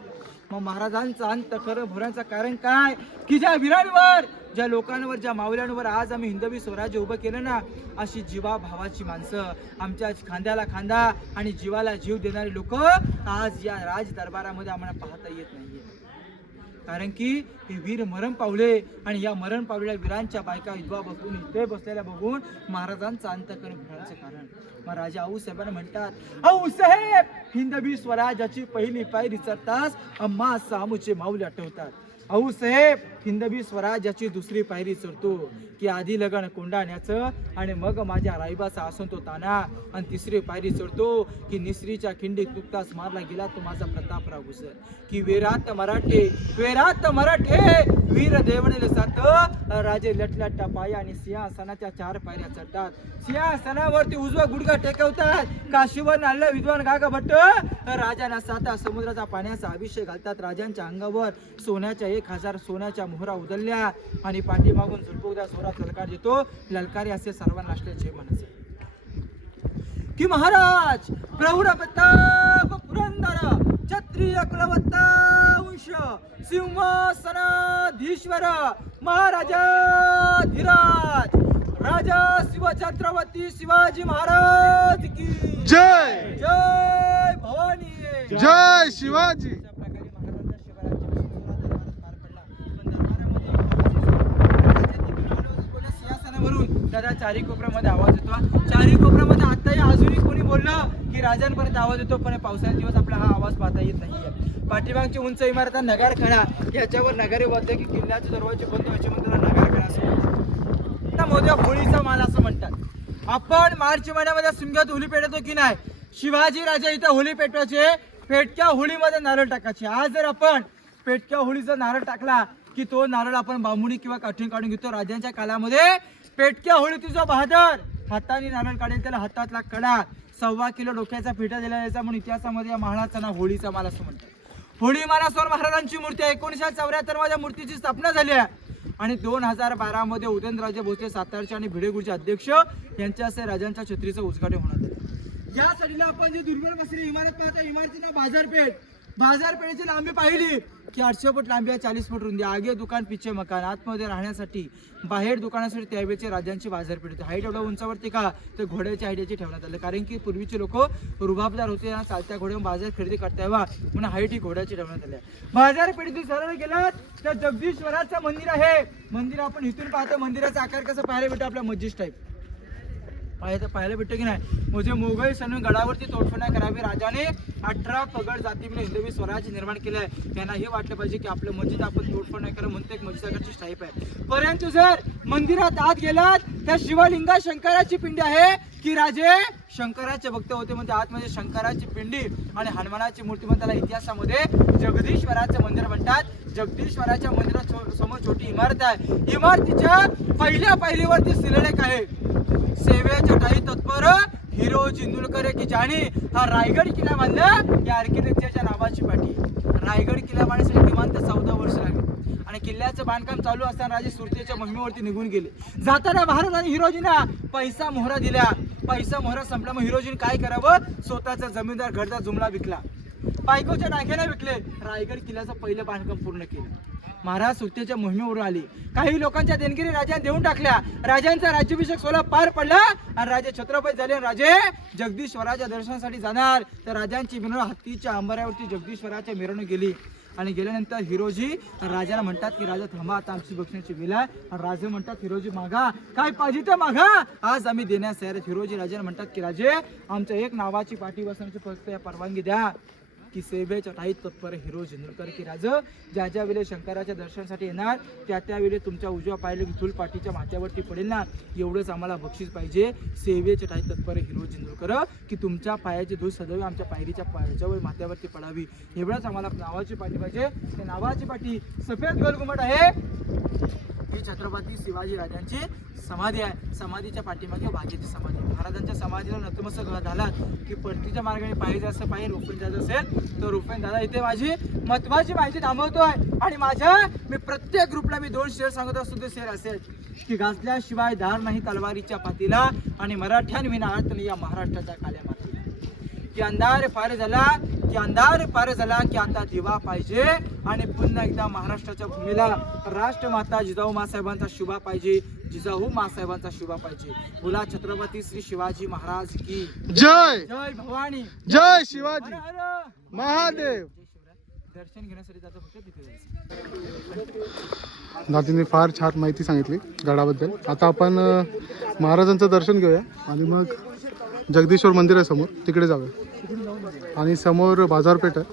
मग महाराजांचा अंतःकरण भरण्याचं कारण काय की ज्या वीरांवर, ज्या लोकांवर, ज्या मावल्यांवर आज आम्ही हिंदवी स्वराज्य उभं केलं ना, अशी जीवा भावाची माणसं, आमच्या खांद्याला खांदा आणि जीवाला जीव देणारी लोक आज या राज दरबारामध्ये आम्हाला पाहता येत नाहीये. कारण की हे वीर मरण पावले आणि या मरण पावलेल्या वीरांच्या बायका विधवा बघून, इथे बसलेल्या बघून महाराजांचं अंतःकरण भरण्याचं कारण. मग राजा आऊसाहेबांना म्हणतात, आऊसाहेब हिंदवी स्वराज्याची पहिली पायरी चढताच अम्मा सामूचे माऊली आठवतात. आऊसाहेब हिंदवी स्वराज्याची दुसरी पायरी चढतो की आधी लगन कोंडाण्याचं आणि मग माझ्या राईबाचा असून तो ताना, आणि तिसरी पायरी चढतो की निसरीच्या खिंडीत नुकताच मारला गेला तो माझा प्रतापराव घुसर. की वेरात मराठे, वेरात मराठे वीर देवणेले सात राजे लटलटा पाया आणि सिंहासनाच्या 4 पायऱ्या चढतात. सिंहासनावरती उजवा गुडघा टेकवतात. काशीवर नाल्ल विद्वान गागा भट्ट राजांना 7 समुद्राचा पाण्याचा अभिषेक घालतात. राजांच्या अंगावर सोन्याच्या 1000 सोन्याच्या मोहरा उधळल्या आणि पाठीमागून झुलपुकदा सोरात ललकार देतो. ललकारी असे सर्वांना असल्याचे म्हणायचे की महाराज प्रौढ प्रताप पुरंदर क्षत्रिय कुलवत्ता वंश सिंहासनाधीश्वर महाराजाधिराज राजा शिवछत्रपती शिवाजी महाराज की जय जय भवानी. जय शिवाजी. अशा प्रकारे महाराजांच्या सिंहासनावरून दादा चारी कोपऱ्यामध्ये आवाज येतो. चारी कोपऱ्यामध्ये आताही अजूनही कोणी बोललं की राजांपर्यंत आवाज येतो, पण पावसाळ्यात दिवस आपला हा आवाज पाहता येत नाहीये. पाठीमागची उंच इमारत नगार खडा, याच्यावर नगारे वाजले की किल्ल्याचे दरवाजे बंद व्हायचे म्हणून त्याला नगार खडा असं म्हणतात. मोठ्या होळीचा माल असं म्हणतात. आपण मार्च महिन्यामध्ये सुंग्यात होळी पेटवतो की नाही? शिवाजी राजा इथं होळी पेटवायचे, पेटक्या होळीमध्ये नारळ टाकायचे. आज जर आपण पेटक्या होळीचा नारळ टाकला की तो नारळ आपण बांबुडी किंवा काठून काढून घेतो. राजांच्या काळामध्ये पेटक्या होळीचा जो बहादर हाताने नारळ काढेल त्याला हातातला कडा 1.25 किलो डोक्याचा पिठा दिला जायचा, म्हणून इतिहासामध्ये या महालाचं नाव होळीचा माल असं म्हणतात. होळी मालास्वर महाराजांची मूर्ती आहे. 1974 मध्ये मूर्तीची स्थापना झाली आहे आणि 2012 मध्ये उदयनराजे भोसले सातारचे आणि भिडेगुडचे अध्यक्ष यांच्या हस्ते राजांच्या छत्रीचं उद्घाटन होणार आहे. या साईडला आपण जे दुर्मिळ बसलेली इमारत पाहतो, इमारतीचं नाव बाजारपेठ. बाजारपेठेची लांबी पाहिली की 800 फूट लांबी आहे, 40 फूट रुंदी. आगे दुकान पिछे मकान, आतमध्ये राहण्यासाठी बाहेर दुकानासाठी त्यावेळेची राजांची बाजारपेठ होती. हाईट एवढ्या उंचावरती का तर घोड्याच्या हाईटची ठेवण्यात आलं, कारण की पूर्वीचे लोक रुबाबदार होते ना, चालत्या घोड्यावर बाजार खरेदी करता यावा म्हणून हाईट ही घोड्याची ठेवण्यात आली. बाजारपेठेतून सरळ गेलात तर जगदीश्वराचं मंदिर आहे. मंदिर आपण इथून पाहतो. मंदिराचा आकार कसा पाहायला भेटतो? आपल्या मस्जिद टाईप पाहायला भेटतो की नाही? म्हणजे मोगल सणून गडावरती तोडफोड करावी. राजाने 18 पगड जातीमध्ये हिंदवी स्वराज्य निर्माण केलं आहे. त्यांना हे वाटलं पाहिजे की आपलं मस्जिद आपण तोडफोड नाही करा, म्हणून एक मस्जिदाकडची टाईप आहे. परंतु जर मंदिरात आत गेलात त्या शिवलिंगा शंकराची पिंडी आहे की राजे शंकराचे भक्त होते, म्हणजे आतमध्ये शंकराची पिंडी आणि हनुमानाची मूर्ती. पण त्याला इतिहासामध्ये जगदीश्वराचं मंदिर म्हणतात. जगदीश्वराच्या मंदिरात समोर छोटी इमारत आहे. इमारतीच्या पहिल्या पायरीवरती शिलालेख आहे, सेवेच्या टाई तत्पर हिरो जिंदुलकर की जाणे. हा रायगड किल्ला बांधला या आर्किटेक्चरच्या नावाची पाठी. रायगड किल्ला बांधण्यासाठी किमान 14 वर्ष लागली आणि किल्ल्याचं बांधकाम चालू असताना राजे सुरतेच्या मोहिमेवरती निघून गेले. जाताना महाराजांनी हिरोजींना पैसा मोहरा दिला. पैसा मोहरा संपला, मग हिरोजीने काय करावं? स्वतःचा जमीनदार घरचा जुमला विकला, बायकोच्या नाक्याने विकले. रायगड किल्ल्याचं पहिलं बांधकाम पूर्ण केलं. महाराज सुरतेच्या मोहिमेवर आली. काही लोकांच्या देणगिरी राजाने देऊन टाकल्या. राजांचा राज्याभिषेक सोहळा पार पडला आणि राजे छत्रपती झाले. राजे जगदीश्वराच्या दर्शनासाठी जाणार तर राजांची मिरवणूक हत्तीच्या अंबाऱ्यावरती जगदीश्वराच्या मिरवणूक गेली आणि गेल्यानंतर हिरोजी राजाला म्हणतात की राजा थांबा, आता आमची बक्षण्याची वेळ आहे. आणि राजे म्हणतात हिरोजी मागा, काय पाहिजे ते मागा, आज आम्ही देण्यास तयार आहेत. हिरोजी राजाला म्हणतात की राजे आमच्या एक नावाची पाठी बसण्याची फक्त परवानगी द्या की सेवेच्या टाईत तत्पर हिरो जिंदुलकर की राज ज्या ज्या वेळेस शंकराच्या दर्शनासाठी येणार त्या त्यावेळी तुमच्या उजव्या पाहिलं की धूल पाठीच्या माथ्यावरती पडेल ना, एवढंच आम्हाला बक्षीस पाहिजे. सेवेच्या टाईत तत्पर हिरो जिंदुलकर की तुमच्या पायाची धूल सदैव आमच्या पायरीच्या पायाच्यावर माथ्यावरती पडावी, एवढंच आम्हाला नावाची पाठी पाहिजे. त्या नावाची पाठी सफेद गोलघुमट आहे. ही छत्रपती शिवाजी राजांची समाधी आहे. समाधीच्या पाठीमागे वाघेची समाधी. महाराजांच्या समाधीला नतमस्तक झालात की परतीच्या मार्गाने पाहिजे असं पाहिजे रुपेन दादा असेल तर रुपेन दादा इथे माझी महत्वाची माहिती थांबवतोय. आणि मी प्रत्येक ग्रुपला 2 शेअर सांगत असतो. ते शेअर असेल की घासल्याशिवाय धार नाही तलवारीच्या पातीला आणि मराठ्यांविना अर्थ नाही या महाराष्ट्राच्या काल्या मातीला. की अंधार पार झाला की आता दिवा पाहिजे आणि पुन्हा एकदा महाराष्ट्राच्या भूमीला राष्ट्रमाता जिजाऊ मासाहेबांचा शुभा पाहिजे. जिजाऊ मासाहेबांचा शुभा पाहिजे. बोला छत्रपती श्री शिवाजी महाराज की जय. जय भवानी. जय शिवाजी हर हर महादेव. दर्शन घेण्यासाठी जातो फक्त तिथे जायचं. दादीने फार छान माहिती सांगितली गडाबद्दल. आता आपण महाराजांचं दर्शन घेऊया आणि मग जगदीश्वर मंदिर आहे समोर, तिकडे जाऊया. आणि समोर बाजारपेठ आहे.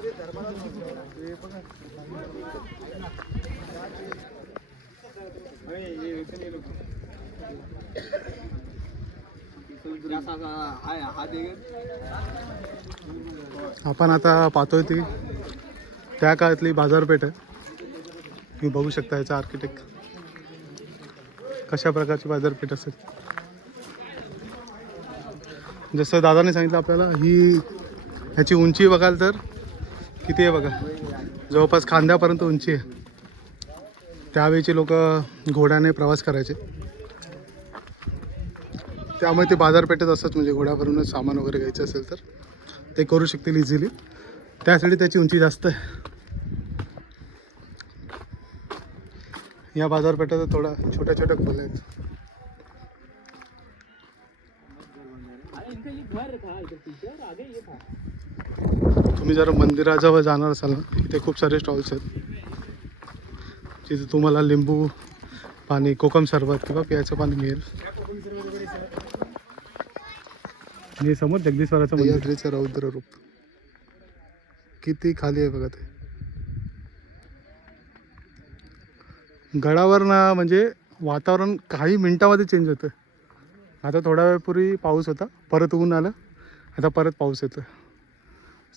आपण आता पाहतोय ती त्या काळातली बाजारपेठ आहे. तुम्ही बघू शकता याचा आर्किटेक्ट कशा प्रकारची बाजारपेठ असेल. जसं दादाने सांगितलं आपल्याला ह्याची उंची बघाल तर किती आहे बघा, जवळपास खांद्यापर्यंत उंची आहे. त्यावेळीचे लोक घोड्याने प्रवास करायचे, त्यामुळे ते बाजारपेठेत असतात. म्हणजे घोड्यावरूनच सामान वगैरे घ्यायचं असेल तर ते करू शकतील इझिली, त्यासाठी त्याची उंची जास्त आहे. या बाजारपेठा तर थोडा छोट्या छोट्या खोल्या आहेत. तुम्ही जर मंदिराजवळ जाणार असाल ना, इथे खूप सारे स्टॉल्स आहेत जिथे तुम्हाला लिंबू पाणी, कोकम सरबत किंवा पियाचं पाणी मिळेल. आणि समोर जगदीश्वराचं मंदिराचं रौद्र रूप किती खाली आहे बघा. ते गडावर ना म्हणजे वातावरण काही मिनिटामध्ये चेंज होतं. आता थोड्या वेळापूर्वी पाऊस होता, परत ऊन आलं, आता परत पाऊस येतो.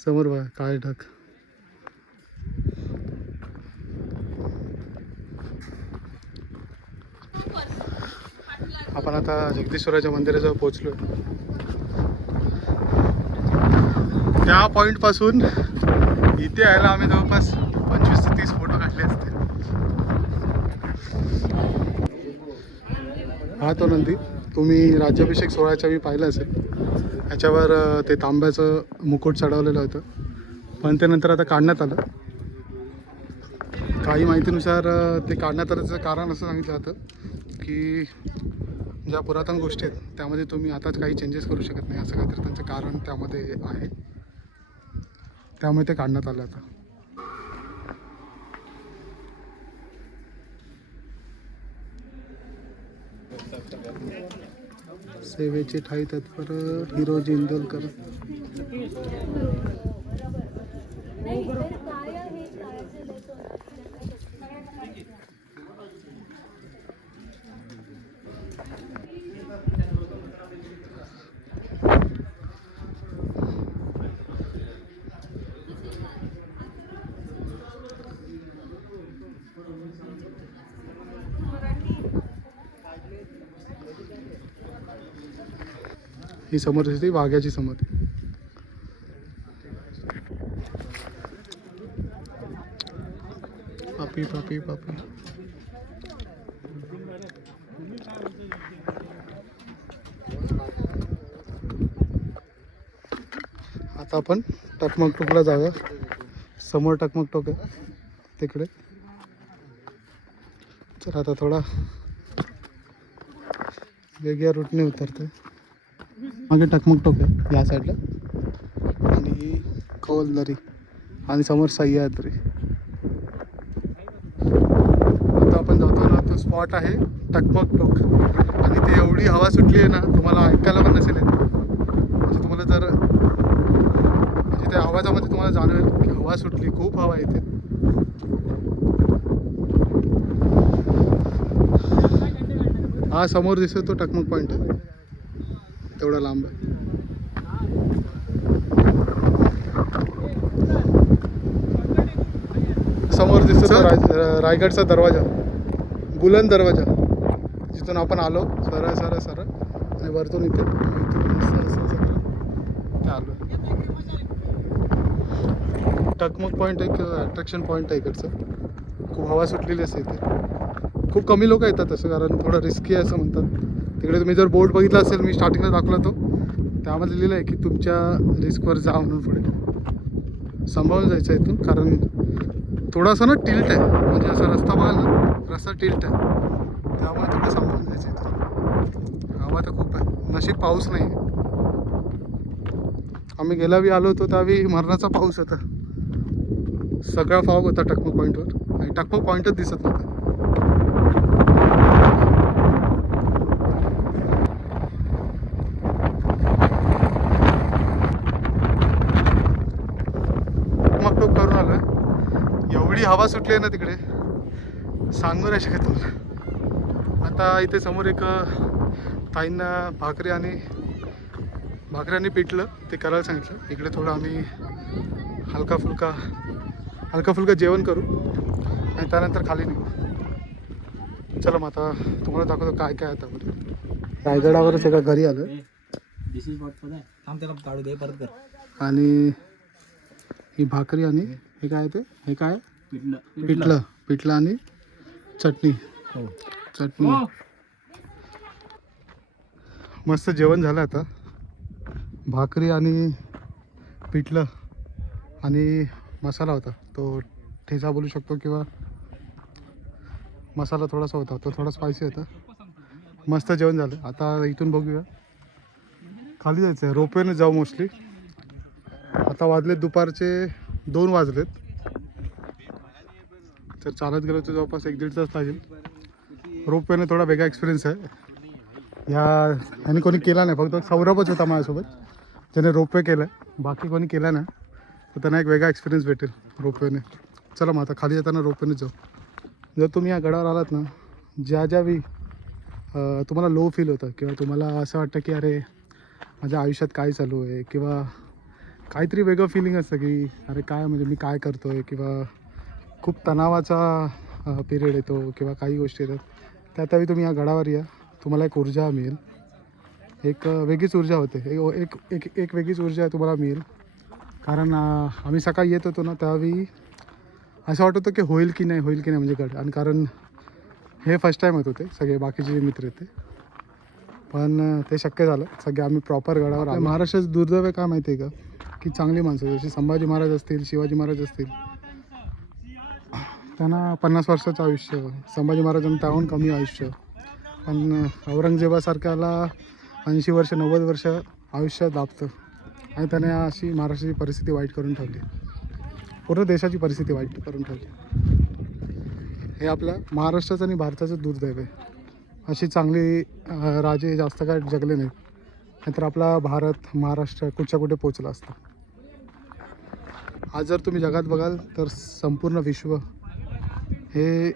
समोर बघा काळे ढग. आपण आता जगदीश्वराच्या मंदिराजवळ पोहोचलो. त्या पॉईंटपासून इथे यायला आम्ही जवळपास 25 ते 30 फोटो काढले असते. हा तो नंदी तुम्ही राज्याभिषेक सोहळ्याच्या वेळी पाहिलं असेल. ह्याच्यावर ते तांब्याचं मुकुट चढवलेलं होतं, पण ते नंतर आता काढण्यात आलं. काही माहितीनुसार ते काढण्यात आल्याचं कारण असं सांगितलं जातं की ज्या पुरातन गोष्टी आहेत त्यामध्ये तुम्ही आताच काही चेंजेस करू शकत नाही, असं काहीतरी त्यांचं कारण त्यामध्ये आहे. त्यामुळे ते काढण्यात आलं आता. सेवेची ठाई तत्पर हिरोजी इंदोलकर. ही समोर दिसते वाघ्याची समाधी. पापी पापी पापी. आता आपण टकमक टोकला जाऊया. समोर टकमक टोक आहे तिकडे. चला आता थोडा वेगळ्या रूटने उतरतोय. मागे टकमक टोक आहे या साईडला, आणि ही खोलदरी आणि समोर सह्याद्री. आता आपण जातो ना, तो स्पॉट आहे टकमक टोक, आणि ती एवढी हवा सुटली आहे ना, तुम्हाला ऐकायला पण नसेल. म्हणजे तुम्हाला जर म्हणजे त्या आवाजामध्ये तुम्हाला जाणवेल की हवा सुटली, खूप हवा येते. हा समोर दिसतो तो टकमक पॉईंट आहे, तेवढा लांब आहे. समोर दिसतो रायगडचा दरवाजा, बुलंद दरवाजा, जिथून आपण आलो सरळ सरळ सरळ आणि वरतून इथे आलो. टकमक पॉईंट एक अट्रॅक्शन पॉईंट आहे इकडचं. खूप हवा सुटलेली असते इथे. खूप कमी लोक येतात तसं, कारण थोडं रिस्की आहे असं म्हणतात. तिकडे तुम्ही जर बोर्ड बघितला असेल, मी स्टार्टिंगला दाखवला तो, त्यामध्ये लिहिलं आहे की तुमच्या रिस्कवर जा म्हणून. पुढे सांभाळून जायचं इथून, कारण थोडासा ना टिल्ट आहे. म्हणजे असा रस्ता बघाल ना, रस्ता टिल्ट आहे, त्यामुळे थोडं सांभाळून जायचं इथून. हवा तर खूप आहे. नशीब पाऊस नाही आहे. आम्ही गेल्यावेळी आलो होतो त्यावेळी मरणाचा पाऊस होता. सगळा फॉग होता टकमक पॉईंटवर, आणि टकमक पॉईंटच दिसत नव्हता. टकमक करून आलोय. एवढी हवा सुटली आहे ना तिकडे, सांगू नाही शकत तुम्हाला. आता इथे समोर एक ताईंना भाकरी आणि पिठलं ते करायला सांगितलं. इकडे थोडं आम्ही हलका फुलका जेवण करू आणि त्यानंतर खाली निघू. चला मग आता तुम्हाला दाखवतो काय काय आता. रायगडावरच एका घरी आलं, आणि ही भाकरी आणि हे काय ते, हे काय पिठलं आणि चटणी. मस्त जेवण झालं. आता भाकरी आणि पिठलं आणि मसाला होता, तो ठेचा बोलू शकतो किंवा मसाला थोडासा होता तो थोडा स्पायसी होता. मस्त जेवण झालं. आता इथून बघूया खाली जायचं आहे. रोपवेने जाऊ मोस्टली. आता वाजलेत दुपारचे 2 वाजलेत. तर चालत गेलो तर जवळपास 1-1.5 तास लागेल. रोपवेने थोडा वेगळा एक्सपिरियन्स आहे. ह्याने कोणी केला नाही, फक्त सौरभच होता माझ्यासोबत त्याने रोपवे केलं आहे. बाकी कोणी केला नाही, तर त्यांना एक वेगळा एक्सपिरियन्स भेटेल रोपवेने. चला मग आता खाली येताना रोपवेने जाऊ. जर तुम्ही या गडावर आलात ना, ज्या तुम्हाला लो फील होतं किंवा तुम्हाला असं वाटतं की अरे माझ्या आयुष्यात काय चालू आहे किंवा काहीतरी वेगळं फिलिंग असतं की अरे काय म्हणजे मी काय करतो आहे किंवा खूप तणावाचा पिरियड येतो किंवा काही गोष्टी येतात, त्यावेळी तुम्ही या गडावर या. तुम्हाला एक ऊर्जा मिळेल. एक वेगळीच ऊर्जा होते. एक वेगळीच ऊर्जा तुम्हाला मिळेल. कारण आम्ही सकाळी येत होतो ना, त्यावेळी असं वाटत होतं की होईल की नाही म्हणजे गड. आणि कारण हे फर्स्ट टाईम होत होते सगळे बाकीचे जे मित्र होते, पण ते शक्य झालं. सगळे आम्ही प्रॉपर गडावर आलो. महाराष्ट्राचं दुर्दैव आहे काय माहिती आहे का, की चांगली माणसं जशी संभाजी महाराज असतील, शिवाजी महाराज असतील, त्यांना 50 वर्षाचं आयुष्य, संभाजी महाराजांना त्याहून कमी आयुष्य, पण औरंगजेबासारख्याला 80 वर्ष 90 वर्ष आयुष्य दाबतं. आणि त्याने अशी महाराष्ट्राची परिस्थिती वाईट करून ठेवली. पूर्ण देशाची परिस्थिती वाईट करून ठेवली. हे आपल्या महाराष्ट्राचं आणि भारताचं दुर्दैव आहे. अशी चांगली राजे जास्त काय जगले नाहीत, नाहीतर आपला भारत महाराष्ट्र कुठच्या कुठे पोचला असता. आज जर तुम्ही जगात बघाल तर संपूर्ण विश्व हे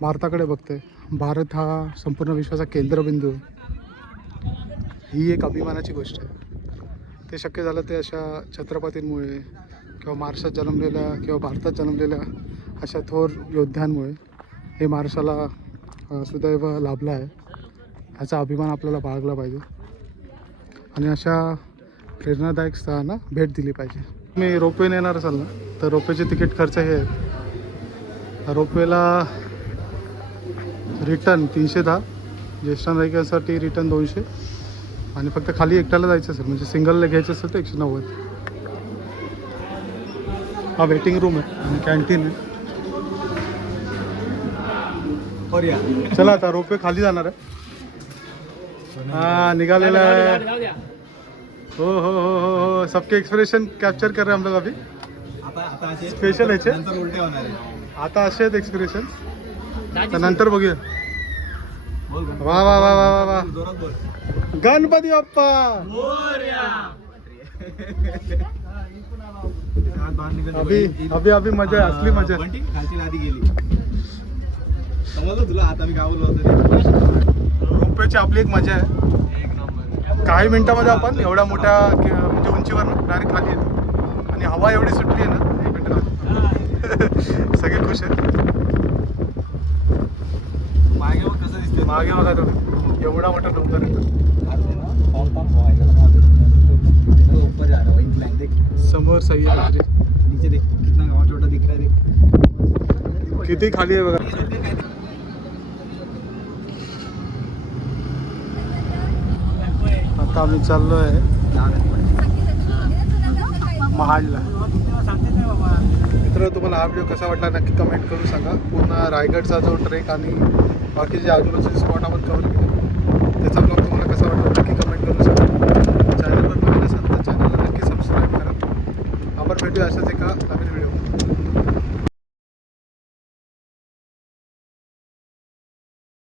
भारताकडे बघते. भारत हा संपूर्ण विश्वाचा केंद्रबिंदू आहे. ही एक अभिमानाची गोष्ट आहे. ते शक्य झालं ते अशा छत्रपतींमुळे किंवा महाराष्ट्रात जन्मलेल्या किंवा भारतात जन्मलेल्या अशा थोर योद्ध्यांमुळे हे महाराष्ट्राला सुदैव लाभलं आहे. ह्याचा अभिमान आपल्याला बाळगला पाहिजे आणि अशा प्रेरणादायक स्थळांना भेट दिली पाहिजे. तुम्ही रोपवेने येणार असाल ना, तर रोपवेचे तिकीट खर्च हे आहेत. रोपवेला रिटर्न 310, ज्येष्ठ नागरिकांसाठी रिटर्न 200 आणि फक्त खाली एकट्याला जायचं असेल म्हणजे सिंगलला घ्यायचं असेल तर 190. हा वेटिंग रूम आहे आणि कॅन्टीन आहे. चला आता रोपवे खाली जाणार आहे. हा निघालेला आहे. हो हो हो हो हो सबके एक्सप्रेशन कॅप्चर कर रहे हम लोग अभी. स्पेशल ह्याचे आता असे आहेत एक्सप्रेशन, तर नंतर बघूया. वा वा वा वा वा वा गणपती बाप्पा. अभी अभी अभी मजा आहे, असली मजा. समजलं तुला आता मी काय बोललो होतो. रोपवेची आपली एक मजा आहे. काही मिनिटामध्ये आपण एवढ्या मोठ्या म्हणजे उंचीवर ना डायरेक्ट खाली येतो आणि हवा एवढी सुटली आहे ना. एक मिनिट सगळे खुश आहेत. मागे बघ कसं दिसते. मागे बघा तुम्ही एवढा मोठा डोंगर आहे. समोर सह्याद्री नीचे देख कितना गाँव छोटा दिख रहा है. देख किती खाली आहे बघा. आता आम्ही चाललो आहे महाडला. मित्र तुम्हाला हा व्हिडिओ कसा वाटला नक्की कमेंट करून सांगा. पूर्ण रायगडचा जो ट्रेक आणि बाकीचे आजूबाजूचे स्पॉट आपण कव्हर केले त्याचा ब्लॉग तुम्हाला कसा वाटला नक्की कमेंट करून सांगा. चॅनलवर नवीन असाल तर चॅनलला नक्की सबस्क्राईब करा. आपण भेटूया अशाच एका नवीन व्हिडिओ.